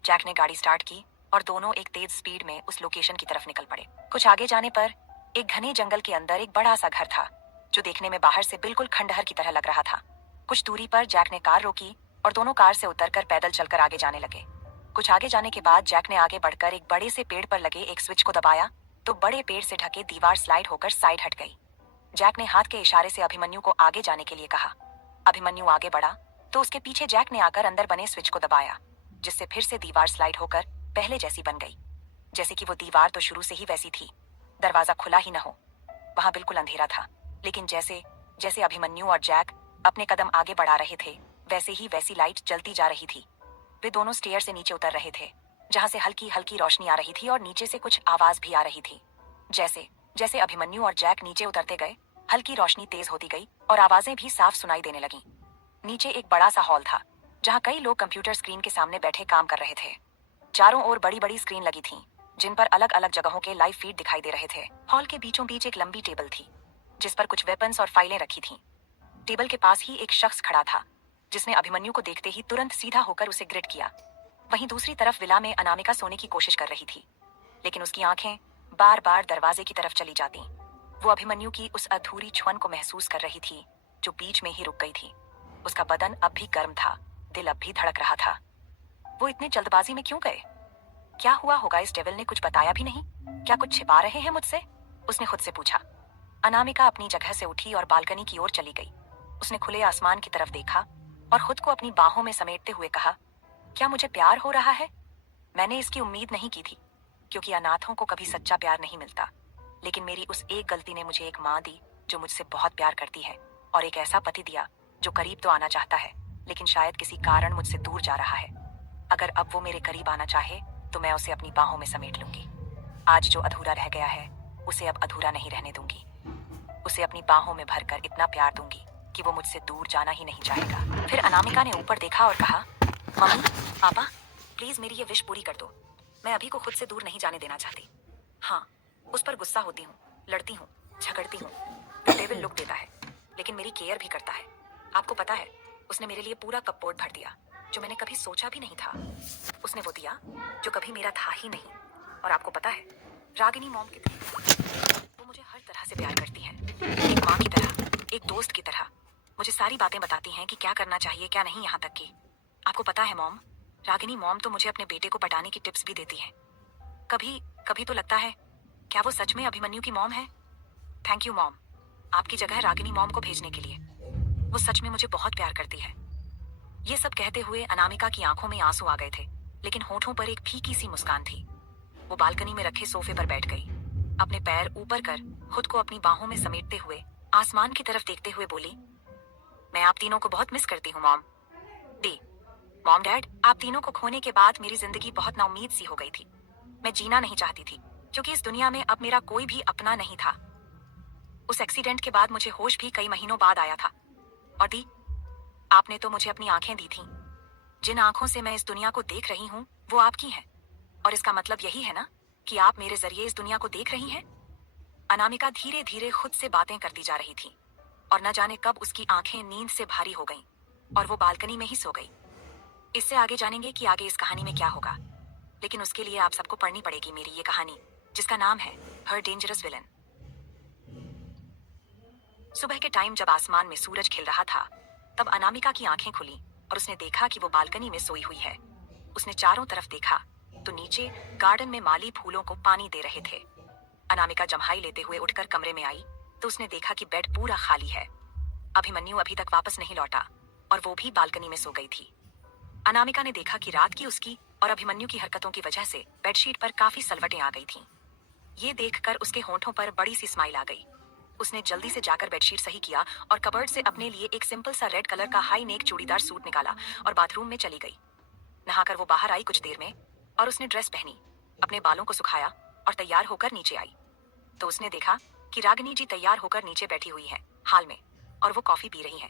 जैक ने गाड़ी स्टार्ट की और दोनों एक तेज स्पीड में उस लोकेशन की तरफ निकल पड़े। कुछ आगे जाने पर एक घने जंगल के अंदर एक बड़ा सा घर था, जो देखने में बाहर से बिल्कुल खंडहर की तरह लग रहा था। कुछ दूरी पर जैक ने कार रोकी और दोनों कार से उतरकर पैदल चलकर आगे जाने लगे। कुछ आगे जाने के बाद जैक ने आगे बढ़कर एक बड़े से पेड़ पर लगे एक स्विच को दबाया, तो बड़े पेड़ से ढके दीवार स्लाइड होकर साइड हट गई। जैक ने हाथ के इशारे से अभिमन्यु को आगे जाने के लिए कहा। अभिमन्यु आगे बढ़ा तो उसके पीछे जैक ने आकर अंदर बने स्विच को दबाया, जिससे फिर से दीवार स्लाइड होकर पहले जैसी बन गई, जैसे कि वो दीवार तो शुरू से ही वैसी थी। दरवाजा खुला ही न हो, वहां बिल्कुल अंधेरा था, लेकिन जैसे जैसे अभिमन्यु और जैक अपने कदम आगे बढ़ा रहे थे, वैसे ही वैसी लाइट जलती जा रही थी। वे दोनों स्टेयर से नीचे उतर रहे थे, जहां से हल्की हल्की रोशनी आ रही थी और नीचे से कुछ आवाज भी आ रही थी। जैसे जैसे अभिमन्यु और जैक नीचे उतरते गए, हल्की रोशनी तेज होती गई और आवाजें भी साफ सुनाई देने लगीं। नीचे एक बड़ा सा हॉल था, जहां कई लोग कंप्यूटर स्क्रीन के सामने बैठे काम कर रहे थे। चारों ओर बड़ी बड़ी स्क्रीन लगी थीं, जिन पर अलग अलग जगहों के लाइव फीड दिखाई दे रहे थे। हॉल के बीचों बीच एक लंबी टेबल थी, जिस पर कुछ वेपन्स और फाइलें रखी थीं। टेबल के पास ही एक शख्स खड़ा था, जिसने अभिमन्यु को देखते ही तुरंत सीधा होकर उसे ग्रिड किया। वहीं दूसरी तरफ विला में अनामिका सोने की कोशिश कर रही थी, लेकिन उसकी आंखें बार बार दरवाजे की तरफ चली जाती। वो अभिमन्यु की उस अधूरी छुअन को महसूस कर रही थी, जो बीच में ही रुक गई थी। उसका बदन अब भी गर्म था, दिल अब भी धड़क रहा था। वो इतने जल्दबाजी में क्यों गए? क्या हुआ होगा? इस डेविल ने कुछ बताया भी नहीं? क्या कुछ छिपा रहे हैं मुझसे? उसने खुद से पूछा। अनामिका अपनी जगह से उठी और बालकनी की ओर चली गई। उसने खुले आसमान की तरफ देखा, और खुद को अपनी बाहों में समेटते हुए कहा, क्या मुझे प्यार हो रहा है? मैंने इसकी उम्मीद नहीं की थी, क्योंकि अनाथों को कभी सच्चा प्यार नहीं मिलता। लेकिन मेरी उस एक गलती ने मुझे एक माँ दी जो मुझसे बहुत प्यार करती है, और एक ऐसा पति दिया जो करीब तो आना चाहता है, लेकिन शायद किसी कारण मुझसे दूर जा रहा है। अगर अब वो मेरे करीब आना चाहे तो मैं उसे अपनी बाहों में समेट लूंगी। आज जो अधूरा रह गया है उसे अब अधूरा नहीं रहने दूंगी। उसे अपनी बाहों में भरकर इतना प्यार दूंगी कि वो मुझसे दूर जाना ही नहीं चाहेगा। फिर अनामिका ने ऊपर देखा और कहा, मम्मी, पापा, प्लीज मेरी ये विश पूरी कर दो। मैं अभी को खुद से दूर नहीं जाने देना चाहती। हाँ, उस पर गुस्सा होती हूँ, लड़ती हूँ, झगड़ती हूँ। वो डेविल लुक देता है, लेकिन मेरी केयर भी करता है। आपको पता है, उसने मेरे लिए पूरा कपबोर्ड भर दिया, जो मैंने कभी सोचा भी नहीं था। उसने वो दिया जो कभी मेरा था ही नहीं। और आपको पता है, रागिनी मॉम कितनी, वो मुझे हर तरह से प्यार करती है, एक माँ की तरह, एक दोस्त की तरह। मुझे सारी बातें बताती हैं कि क्या करना चाहिए क्या नहीं, यहाँ तक कि आपको पता है मॉम, रागिनी मॉम तो मुझे अपने बेटे को पटाने की टिप्स भी देती है। कभी कभी तो लगता है, क्या वो सच में अभिमन्यु की मॉम है? थैंक यू मॉम, आपकी जगह रागिनी मॉम को भेजने के लिए। वो सच में मुझे बहुत प्यार करती है। ये सब कहते हुए अनामिका की आंखों में आंसू आ गए थे, लेकिन होठों पर एक फीकी सी मुस्कान थी। वो बालकनी में रखे सोफे पर बैठ गई, अपने पैर ऊपर कर खुद को अपनी बाहों में समेटते हुए आसमान की तरफ देखते हुए बोली, मैं आप तीनों को बहुत मिस करती हूँ मॉम। डी मॉम डैड, आप तीनों को खोने के बाद मेरी जिंदगी बहुत नाउम्मीद सी हो गई थी। मैं जीना नहीं चाहती थी, क्योंकि इस दुनिया में अब मेरा कोई भी अपना नहीं था। उस एक्सीडेंट के बाद मुझे होश भी कई महीनों बाद आया था। और दी, आपने तो मुझे अपनी आंखें दी थीं। जिन आंखों से मैं इस दुनिया को देख रही हूँ वो आपकी हैं। और इसका मतलब यही है ना कि आप मेरे जरिए इस दुनिया को देख रही हैं। अनामिका धीरे धीरे खुद से बातें करती जा रही थी, और न जाने कब उसकी आंखें नींद से भारी हो गईं, और वो बालकनी में ही सो गई। इससे आगे जानेंगे कि आगे इस कहानी में क्या होगा, लेकिन उसके लिए आप सबको पढ़नी पड़ेगी मेरी ये कहानी, जिसका नाम है हर डेंजरस विलन। सुबह के टाइम जब आसमान में सूरज खिल रहा था, तब अनामिका की आंखें खुली और उसने देखा कि वो बालकनी में सोई हुई है। उसने चारों तरफ देखा तो नीचे गार्डन में माली फूलों को पानी दे रहे थे। अनामिका जम्हाई लेते हुए उठकर कमरे में आई तो उसने देखा कि बेड पूरा खाली है। अभिमन्यु अभी तक वापस नहीं लौटा और वो भी बालकनी में सो गई थी। अनामिका ने देखा कि रात की उसकी और अभिमन्यु की हरकतों की वजह से बेडशीट पर काफी सलवटें आ गई थीं। ये देखकर उसके होंठों पर बड़ी सी स्माइल आ गई। उसने जल्दी से जाकर बेडशीट सही किया और कबर्ड से अपने लिए एक सिंपल सा रेड कलर का हाई नेक चूड़ीदार सूट निकाला और बाथरूम में चली गई। नहाकर वो बाहर आई कुछ देर में, और उसने ड्रेस पहनी, अपने बालों को सुखाया और तैयार होकर नीचे आई तो उसने देखा कि रागिनी जी तैयार होकर नीचे बैठी हुई है हाल में, और वो कॉफी पी रही है।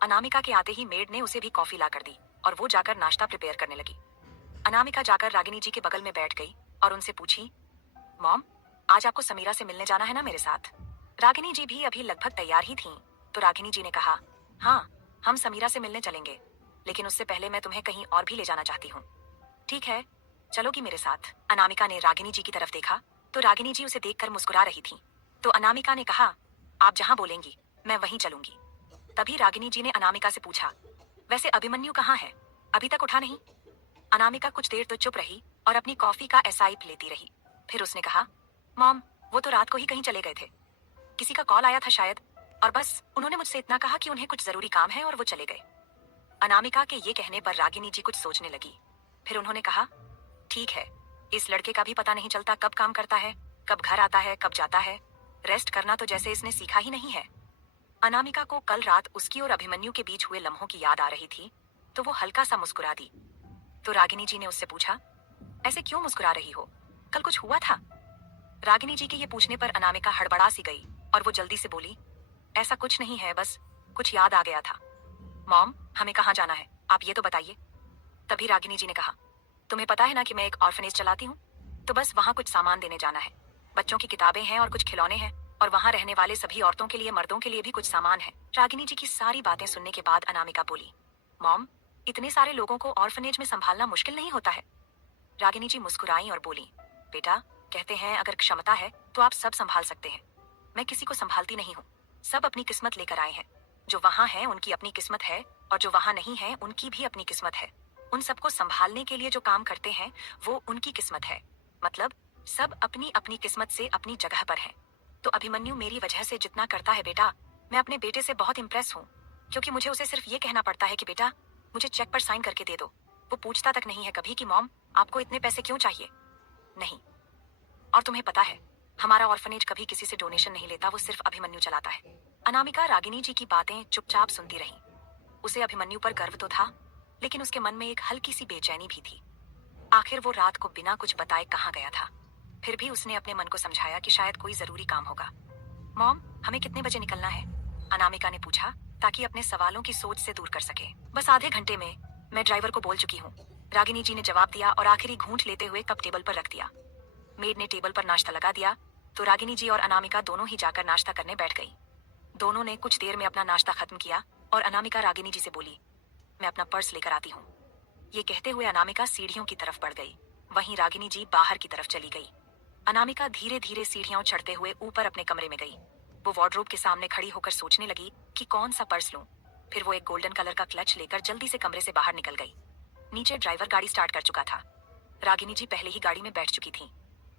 अनामिका के आते ही मेड ने उसे भी कॉफी ला कर दी और वो जाकर नाश्ता प्रिपेयर करने लगी। अनामिका जाकर रागिनी जी के बगल में बैठ गई और उनसे पूछी, मॉम, आज आपको समीरा से मिलने जाना है ना मेरे साथ? रागिनी जी भी अभी लगभग तैयार ही थीं, तो रागिनी जी ने कहा, हाँ, हम समीरा से मिलने चलेंगे, लेकिन उससे पहले मैं तुम्हें कहीं और भी ले जाना चाहती हूँ। ठीक है, चलोगी मेरे साथ? अनामिका ने रागिनी जी की तरफ देखा तो रागिनी जी उसे देखकर मुस्कुरा रही थी, तो अनामिका ने कहा, आप जहाँ बोलेंगी मैं वहीं चलूंगी। तभी रागिनी जी ने अनामिका से पूछा, वैसे अभिमन्यु कहाँ है? अभी तक उठा नहीं? अनामिका कुछ देर तो चुप रही और अपनी कॉफी का एसाइप लेती रही। फिर उसने कहा, मॉम, वो तो रात को ही कहीं चले गए थे। किसी का कॉल आया था शायद, और बस उन्होंने मुझसे इतना कहा कि उन्हें कुछ जरूरी काम है और वो चले गए। अनामिका के ये कहने पर रागिनी जी कुछ सोचने लगी। फिर उन्होंने कहा, ठीक है, इस लड़के का भी पता नहीं चलता कब काम करता है, कब घर आता है, कब जाता है। रेस्ट करना तो जैसे इसने सीखा ही नहीं है। अनामिका को कल रात उसकी और अभिमन्यु के बीच हुए लम्हों की याद आ रही थी, तो वो हल्का सा मुस्कुरा दी। तो रागिनी जी ने उससे पूछा, ऐसे क्यों मुस्कुरा रही हो? कल कुछ हुआ था? रागिनी जी के ये पूछने पर अनामिका हड़बड़ा सी गई और वो जल्दी से बोली, ऐसा कुछ नहीं है, बस कुछ याद आ गया था। मॉम, हमें कहाँ जाना है, आप ये तो बताइए। तभी रागिनी जी ने कहा, तुम्हें पता है ना कि मैं एक ऑर्फनेज चलाती हूँ, तो बस वहाँ कुछ सामान देने जाना है। बच्चों की किताबें हैं और कुछ खिलौने हैं, और वहाँ रहने वाले सभी औरतों के लिए, मर्दों के लिए भी कुछ सामान है। रागिनी जी की सारी बातें सुनने के बाद अनामिका बोली, मॉम, इतने सारे लोगों को ऑर्फनेज में संभालना मुश्किल नहीं होता है? रागिनी जी मुस्कुराई और बोली, बेटा, कहते हैं अगर क्षमता है तो आप सब संभाल सकते हैं। मैं किसी को संभालती नहीं हूँ, सब अपनी किस्मत लेकर आए हैं। जो वहाँ हैं उनकी अपनी किस्मत है, और जो वहाँ नहीं है उनकी भी अपनी किस्मत है। उन सबको संभालने के लिए जो काम करते हैं वो उनकी किस्मत है। मतलब सब अपनी अपनी किस्मत से अपनी जगह पर हैं। तो अभिमन्यु मेरी वजह से जितना करता है बेटा, मैं अपने बेटे से बहुत इम्प्रेस हूँ। क्योंकि मुझे उसे सिर्फ ये कहना पड़ता है कि बेटा मुझे चेक पर साइन करके दे दो। वो पूछता तक नहीं है कभी कि मॉम आपको इतने पैसे क्यों चाहिए। नहीं। और तुम्हें पता है हमारा ऑर्फनेज कभी किसी से डोनेशन नहीं लेता, वो सिर्फ अभिमन्यु चलाता है। अनामिका रागिनी जी की बातें चुपचाप सुनती रही। उसे अभिमन्यु पर गर्व तो था, लेकिन उसके मन में एक हल्की सी बेचैनी भी थी। आखिर वो रात को बिना कुछ बताए कहाँ गया था। फिर भी उसने अपने मन को समझाया कि शायद कोई जरूरी काम होगा। मॉम हमें कितने बजे निकलना है? अनामिका ने पूछा ताकि अपने सवालों की सोच से दूर कर सके। बस आधे घंटे में, मैं ड्राइवर को बोल चुकी हूँ, रागिनी जी ने जवाब दिया और आखिरी घूंट लेते हुए कप टेबल पर रख दिया। मेड ने टेबल पर नाश्ता लगा दिया तो रागिनी जी और अनामिका दोनों ही जाकर नाश्ता करने बैठ गई। दोनों ने कुछ देर में अपना नाश्ता खत्म किया और अनामिका रागिनी जी से बोली, मैं अपना पर्स लेकर आती हूँ। ये कहते हुए अनामिका सीढ़ियों की तरफ बढ़ गई। वहीं रागिनी जी बाहर की तरफ चली गई। अनामिका धीरे धीरे सीढ़ियां चढ़ते हुए ऊपर अपने कमरे में गई। वो वार्डरोब के सामने खड़ी होकर सोचने लगी कि कौन सा पर्स लूं। फिर वो एक गोल्डन कलर का क्लच लेकर जल्दी से कमरे से बाहर निकल गई। नीचे ड्राइवर गाड़ी स्टार्ट कर चुका था। रागिनी जी पहले ही गाड़ी में बैठ चुकी थी।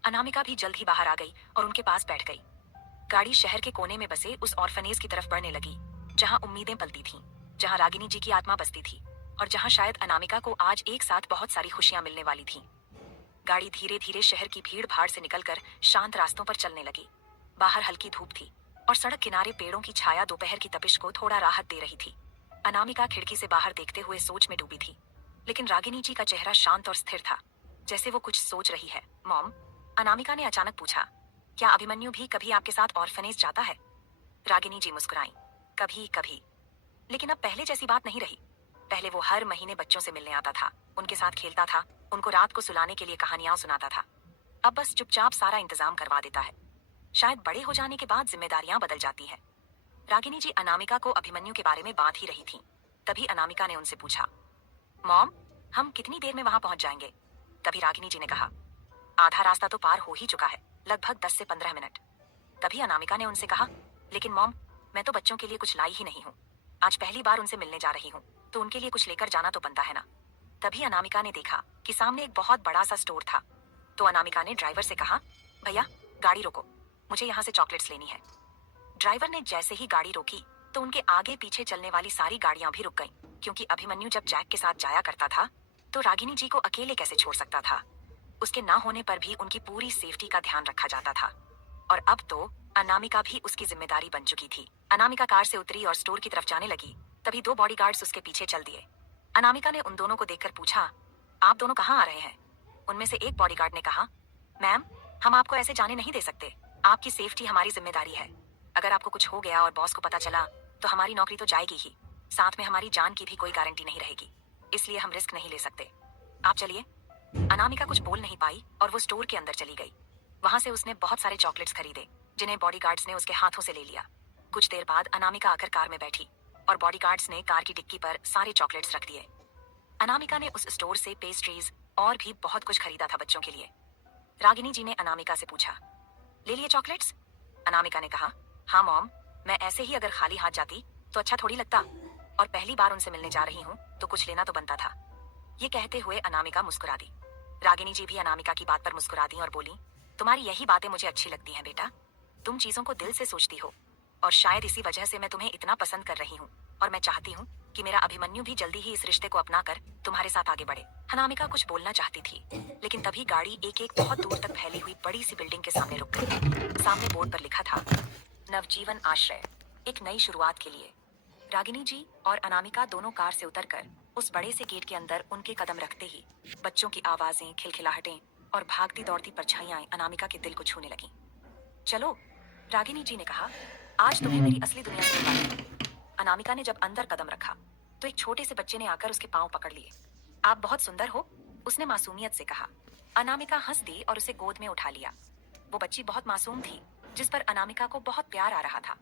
अनामिका भी जल्द ही बाहर आ गई और उनके पास बैठ गई। गाड़ी शहर के कोने में बसे उस ऑर्फनेज की तरफ बढ़ने लगी, जहां उम्मीदें पलती थीं, जहां रागिनी जी की आत्मा बसती थी और जहां शायद अनामिका को आज एक साथ बहुत सारी खुशियां मिलने वाली थीं। गाड़ी धीरे धीरे शहर की भीड़ भाड़ से निकलकर शांत रास्तों पर चलने लगी। बाहर हल्की धूप थी और सड़क किनारे पेड़ों की छाया दोपहर की तपिश को थोड़ा राहत दे रही थी। अनामिका खिड़की से बाहर देखते हुए सोच में डूबी थी, लेकिन रागिनी जी का चेहरा शांत और स्थिर था, जैसे वो कुछ सोच रही है। मॉम, अनामिका ने अचानक पूछा, क्या अभिमन्यु भी कभी आपके साथ ऑर्फनेज जाता है? रागिनी जी मुस्कुराई, कभी कभी, लेकिन अब पहले जैसी बात नहीं रही। पहले वो हर महीने बच्चों से मिलने आता था, उनके साथ खेलता था, उनको रात को सुलाने के लिए कहानियां सुनाता था। अब बस चुपचाप सारा इंतजाम करवा देता है। शायद बड़े हो जाने के बाद जिम्मेदारियां बदल जाती हैं। रागिनी जी अनामिका को अभिमन्यु के बारे में बात ही रही थी। तभी अनामिका ने उनसे पूछा, मॉम हम कितनी देर में वहां पहुंच जाएंगे? तभी रागिनी जी ने कहा, आधा रास्ता तो पार हो ही चुका है, लगभग 10 से 15 मिनट। तभी अनामिका ने उनसे कहा, लेकिन मॉम मैं तो बच्चों के लिए कुछ लाई ही नहीं हूँ। आज पहली बार उनसे मिलने जा रही हूँ, तो उनके लिए कुछ लेकर जाना तो बनता है ना। तभी अनामिका ने देखा कि सामने एक बहुत बड़ा सा स्टोर था। तो अनामिका ने ड्राइवर से कहा, भैया गाड़ी रोको, मुझे यहाँ से चॉकलेट्स लेनी है। ड्राइवर ने जैसे ही गाड़ी रोकी तो उनके आगे पीछे चलने वाली सारी गाड़ियां भी रुक गईं, क्योंकि अभिमन्यु जब जैक के साथ जाया करता था तो रागिनी जी को अकेले कैसे छोड़ सकता था। उसके ना होने पर भी उनकी पूरी सेफ्टी का ध्यान रखा जाता था। और अब तो अनामिका भी उसकी जिम्मेदारी बन चुकी थी। अनामिका कार से उतरी और स्टोर की तरफ जाने लगी, तभी 2 बॉडीगार्ड्स उसके पीछे चल दिए। अनामिका ने उन दोनों को देखकर पूछा, आप दोनों कहाँ आ रहे हैं? उनमें से एक बॉडीगार्ड ने कहा, मैम हम आपको ऐसे जाने नहीं दे सकते, आपकी सेफ्टी हमारी जिम्मेदारी है। अगर आपको कुछ हो गया और बॉस को पता चला तो हमारी नौकरी तो जाएगी ही, साथ में हमारी जान की भी कोई गारंटी नहीं रहेगी, इसलिए हम रिस्क नहीं ले सकते। आप चलिए। अनामिका कुछ बोल नहीं पाई और वो स्टोर के अंदर चली गई। वहां से उसने बहुत सारे चॉकलेट्स खरीदे, जिन्हें बॉडीगार्ड्स ने उसके हाथों से ले लिया। कुछ देर बाद अनामिका आकर कार में बैठी और बॉडीगार्ड्स ने कार की डिक्की पर सारे चॉकलेट्स रख दिए। अनामिका ने उस स्टोर से पेस्ट्रीज और भी बहुत कुछ खरीदा था बच्चों के लिए। रागिनी जी ने अनामिका से पूछा, ले लिए चॉकलेट्स? अनामिका ने कहा, हाँ मॉम, मैं ऐसे ही अगर खाली हाथ जाती तो अच्छा थोड़ी लगता, और पहली बार उनसे मिलने जा रही हूँ तो कुछ लेना तो बनता था। ये कहते हुए अनामिका मुस्कुरा दी। रागिनी जी भी अनामिका की बात पर मुस्कुरा दी और बोली, तुम्हारी यही बातें मुझे अच्छी लगती हैं बेटा, तुम चीजों को दिल से सोचती हो, और शायद इसी वजह से मैं तुम्हें इतना पसंद कर रही हूँ, और मैं चाहती हूँ कि मेरा अभिमन्यु भी जल्दी ही इस रिश्ते को अपनाकर तुम्हारे साथ आगे बढ़े। अनामिका कुछ बोलना चाहती थी, लेकिन तभी गाड़ी एक एक बहुत दूर तक फैली हुई बड़ी सी बिल्डिंग के सामने रुक गई। सामने बोर्ड पर लिखा था, नवजीवन आश्रय, एक नई शुरुआत के लिए। रागिनी जी और अनामिका दोनों कार से उतरकर उस बड़े से गेट के अंदर उनके कदम रखते ही बच्चों की आवाजें, खिलखिलाहटें और भागती दौड़ती परछाइयां अनामिका के दिल को छूने लगीं। चलो, रागिनी जी ने कहा, आज तुम्हें मेरी असली दुनिया से मिलवाती हूं। अनामिका ने जब अंदर कदम रखा तो एक छोटे से बच्चे ने आकर उसके पांव पकड़ लिए। आप बहुत सुंदर हो, उसने मासूमियत से कहा। अनामिका हंस दी और उसे गोद में उठा लिया। वो बच्ची बहुत मासूम थी, जिस पर अनामिका को बहुत प्यार आ रहा था।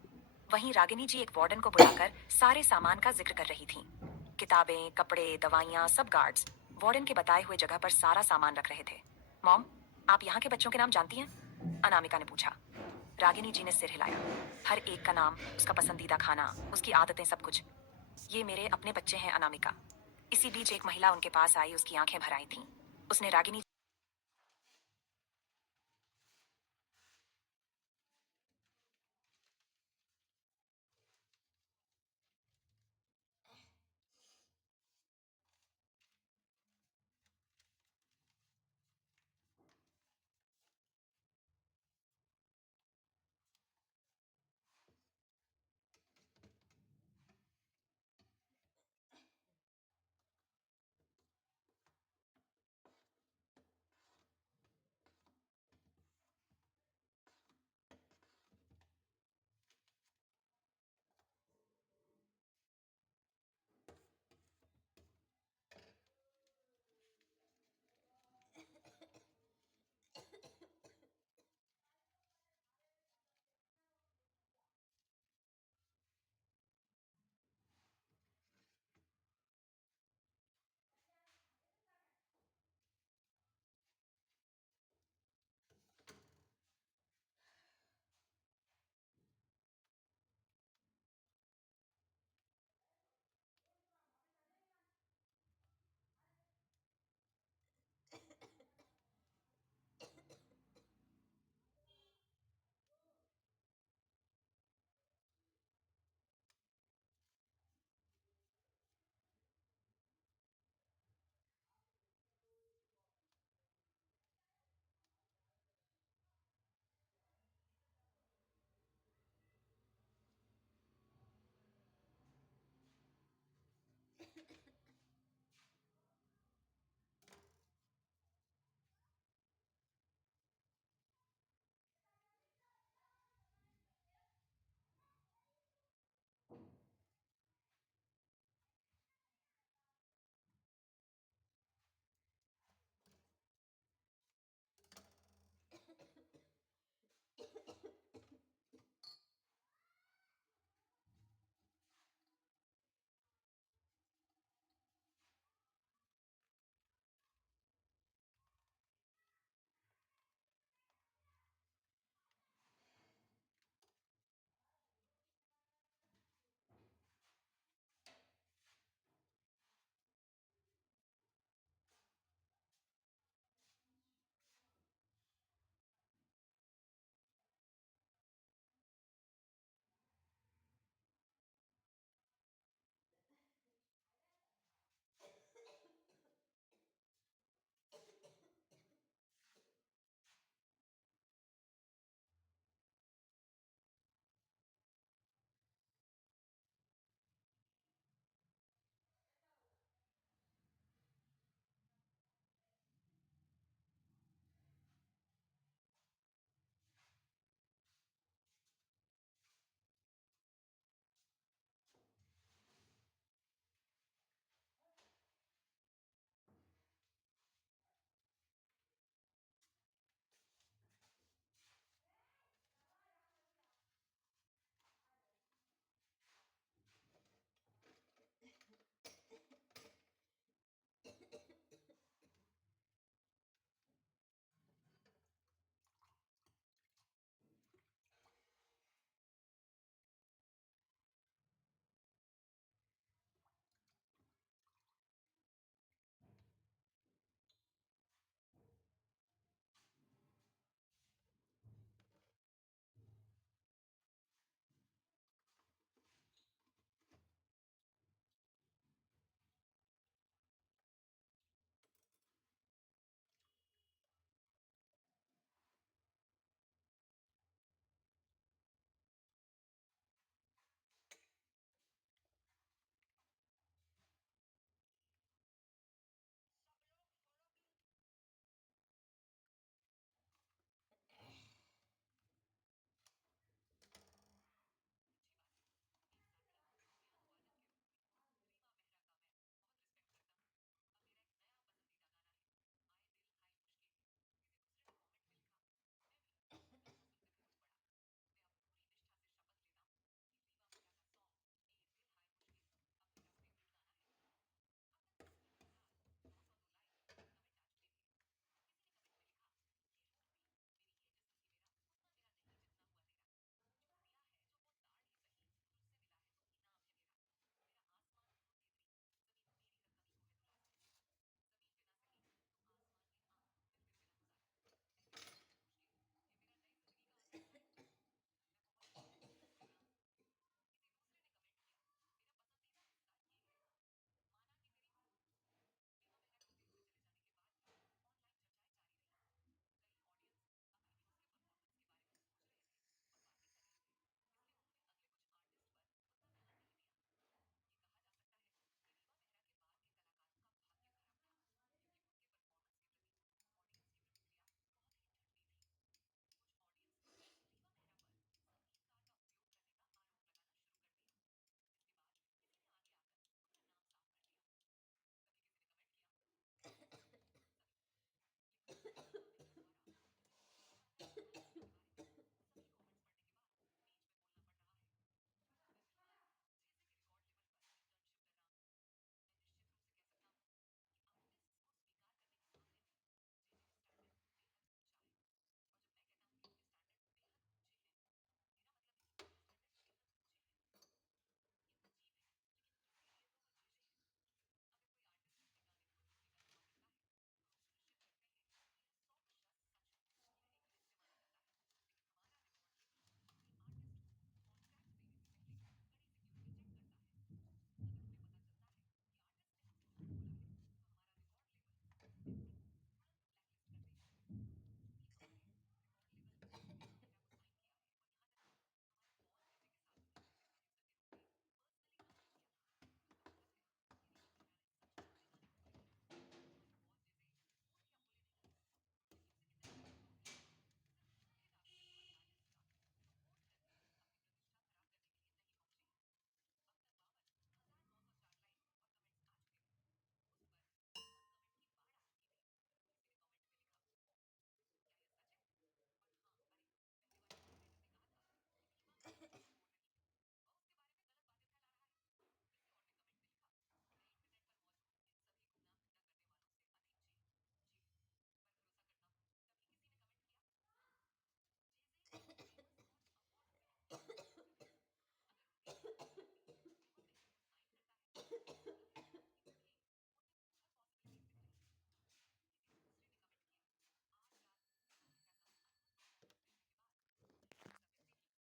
वहीं रागिनी जी एक वार्डन को बुलाकर सारे सामान का जिक्र कर रही थीं। किताबें, कपड़े, दवाइयां, सब गार्ड्स वार्डन के बताए हुए जगह पर सारा सामान रख रहे थे। मॉम, आप यहाँ के बच्चों के नाम जानती हैं? अनामिका ने पूछा। रागिनी जी ने सिर हिलाया। हर एक का नाम, उसका पसंदीदा खाना, उसकी आदतें, सब कुछ। ये मेरे अपने बच्चे हैं अनामिका। इसी बीच एक महिला उनके पास आई, उसकी आंखें भर आई थीं। उसने रागिनी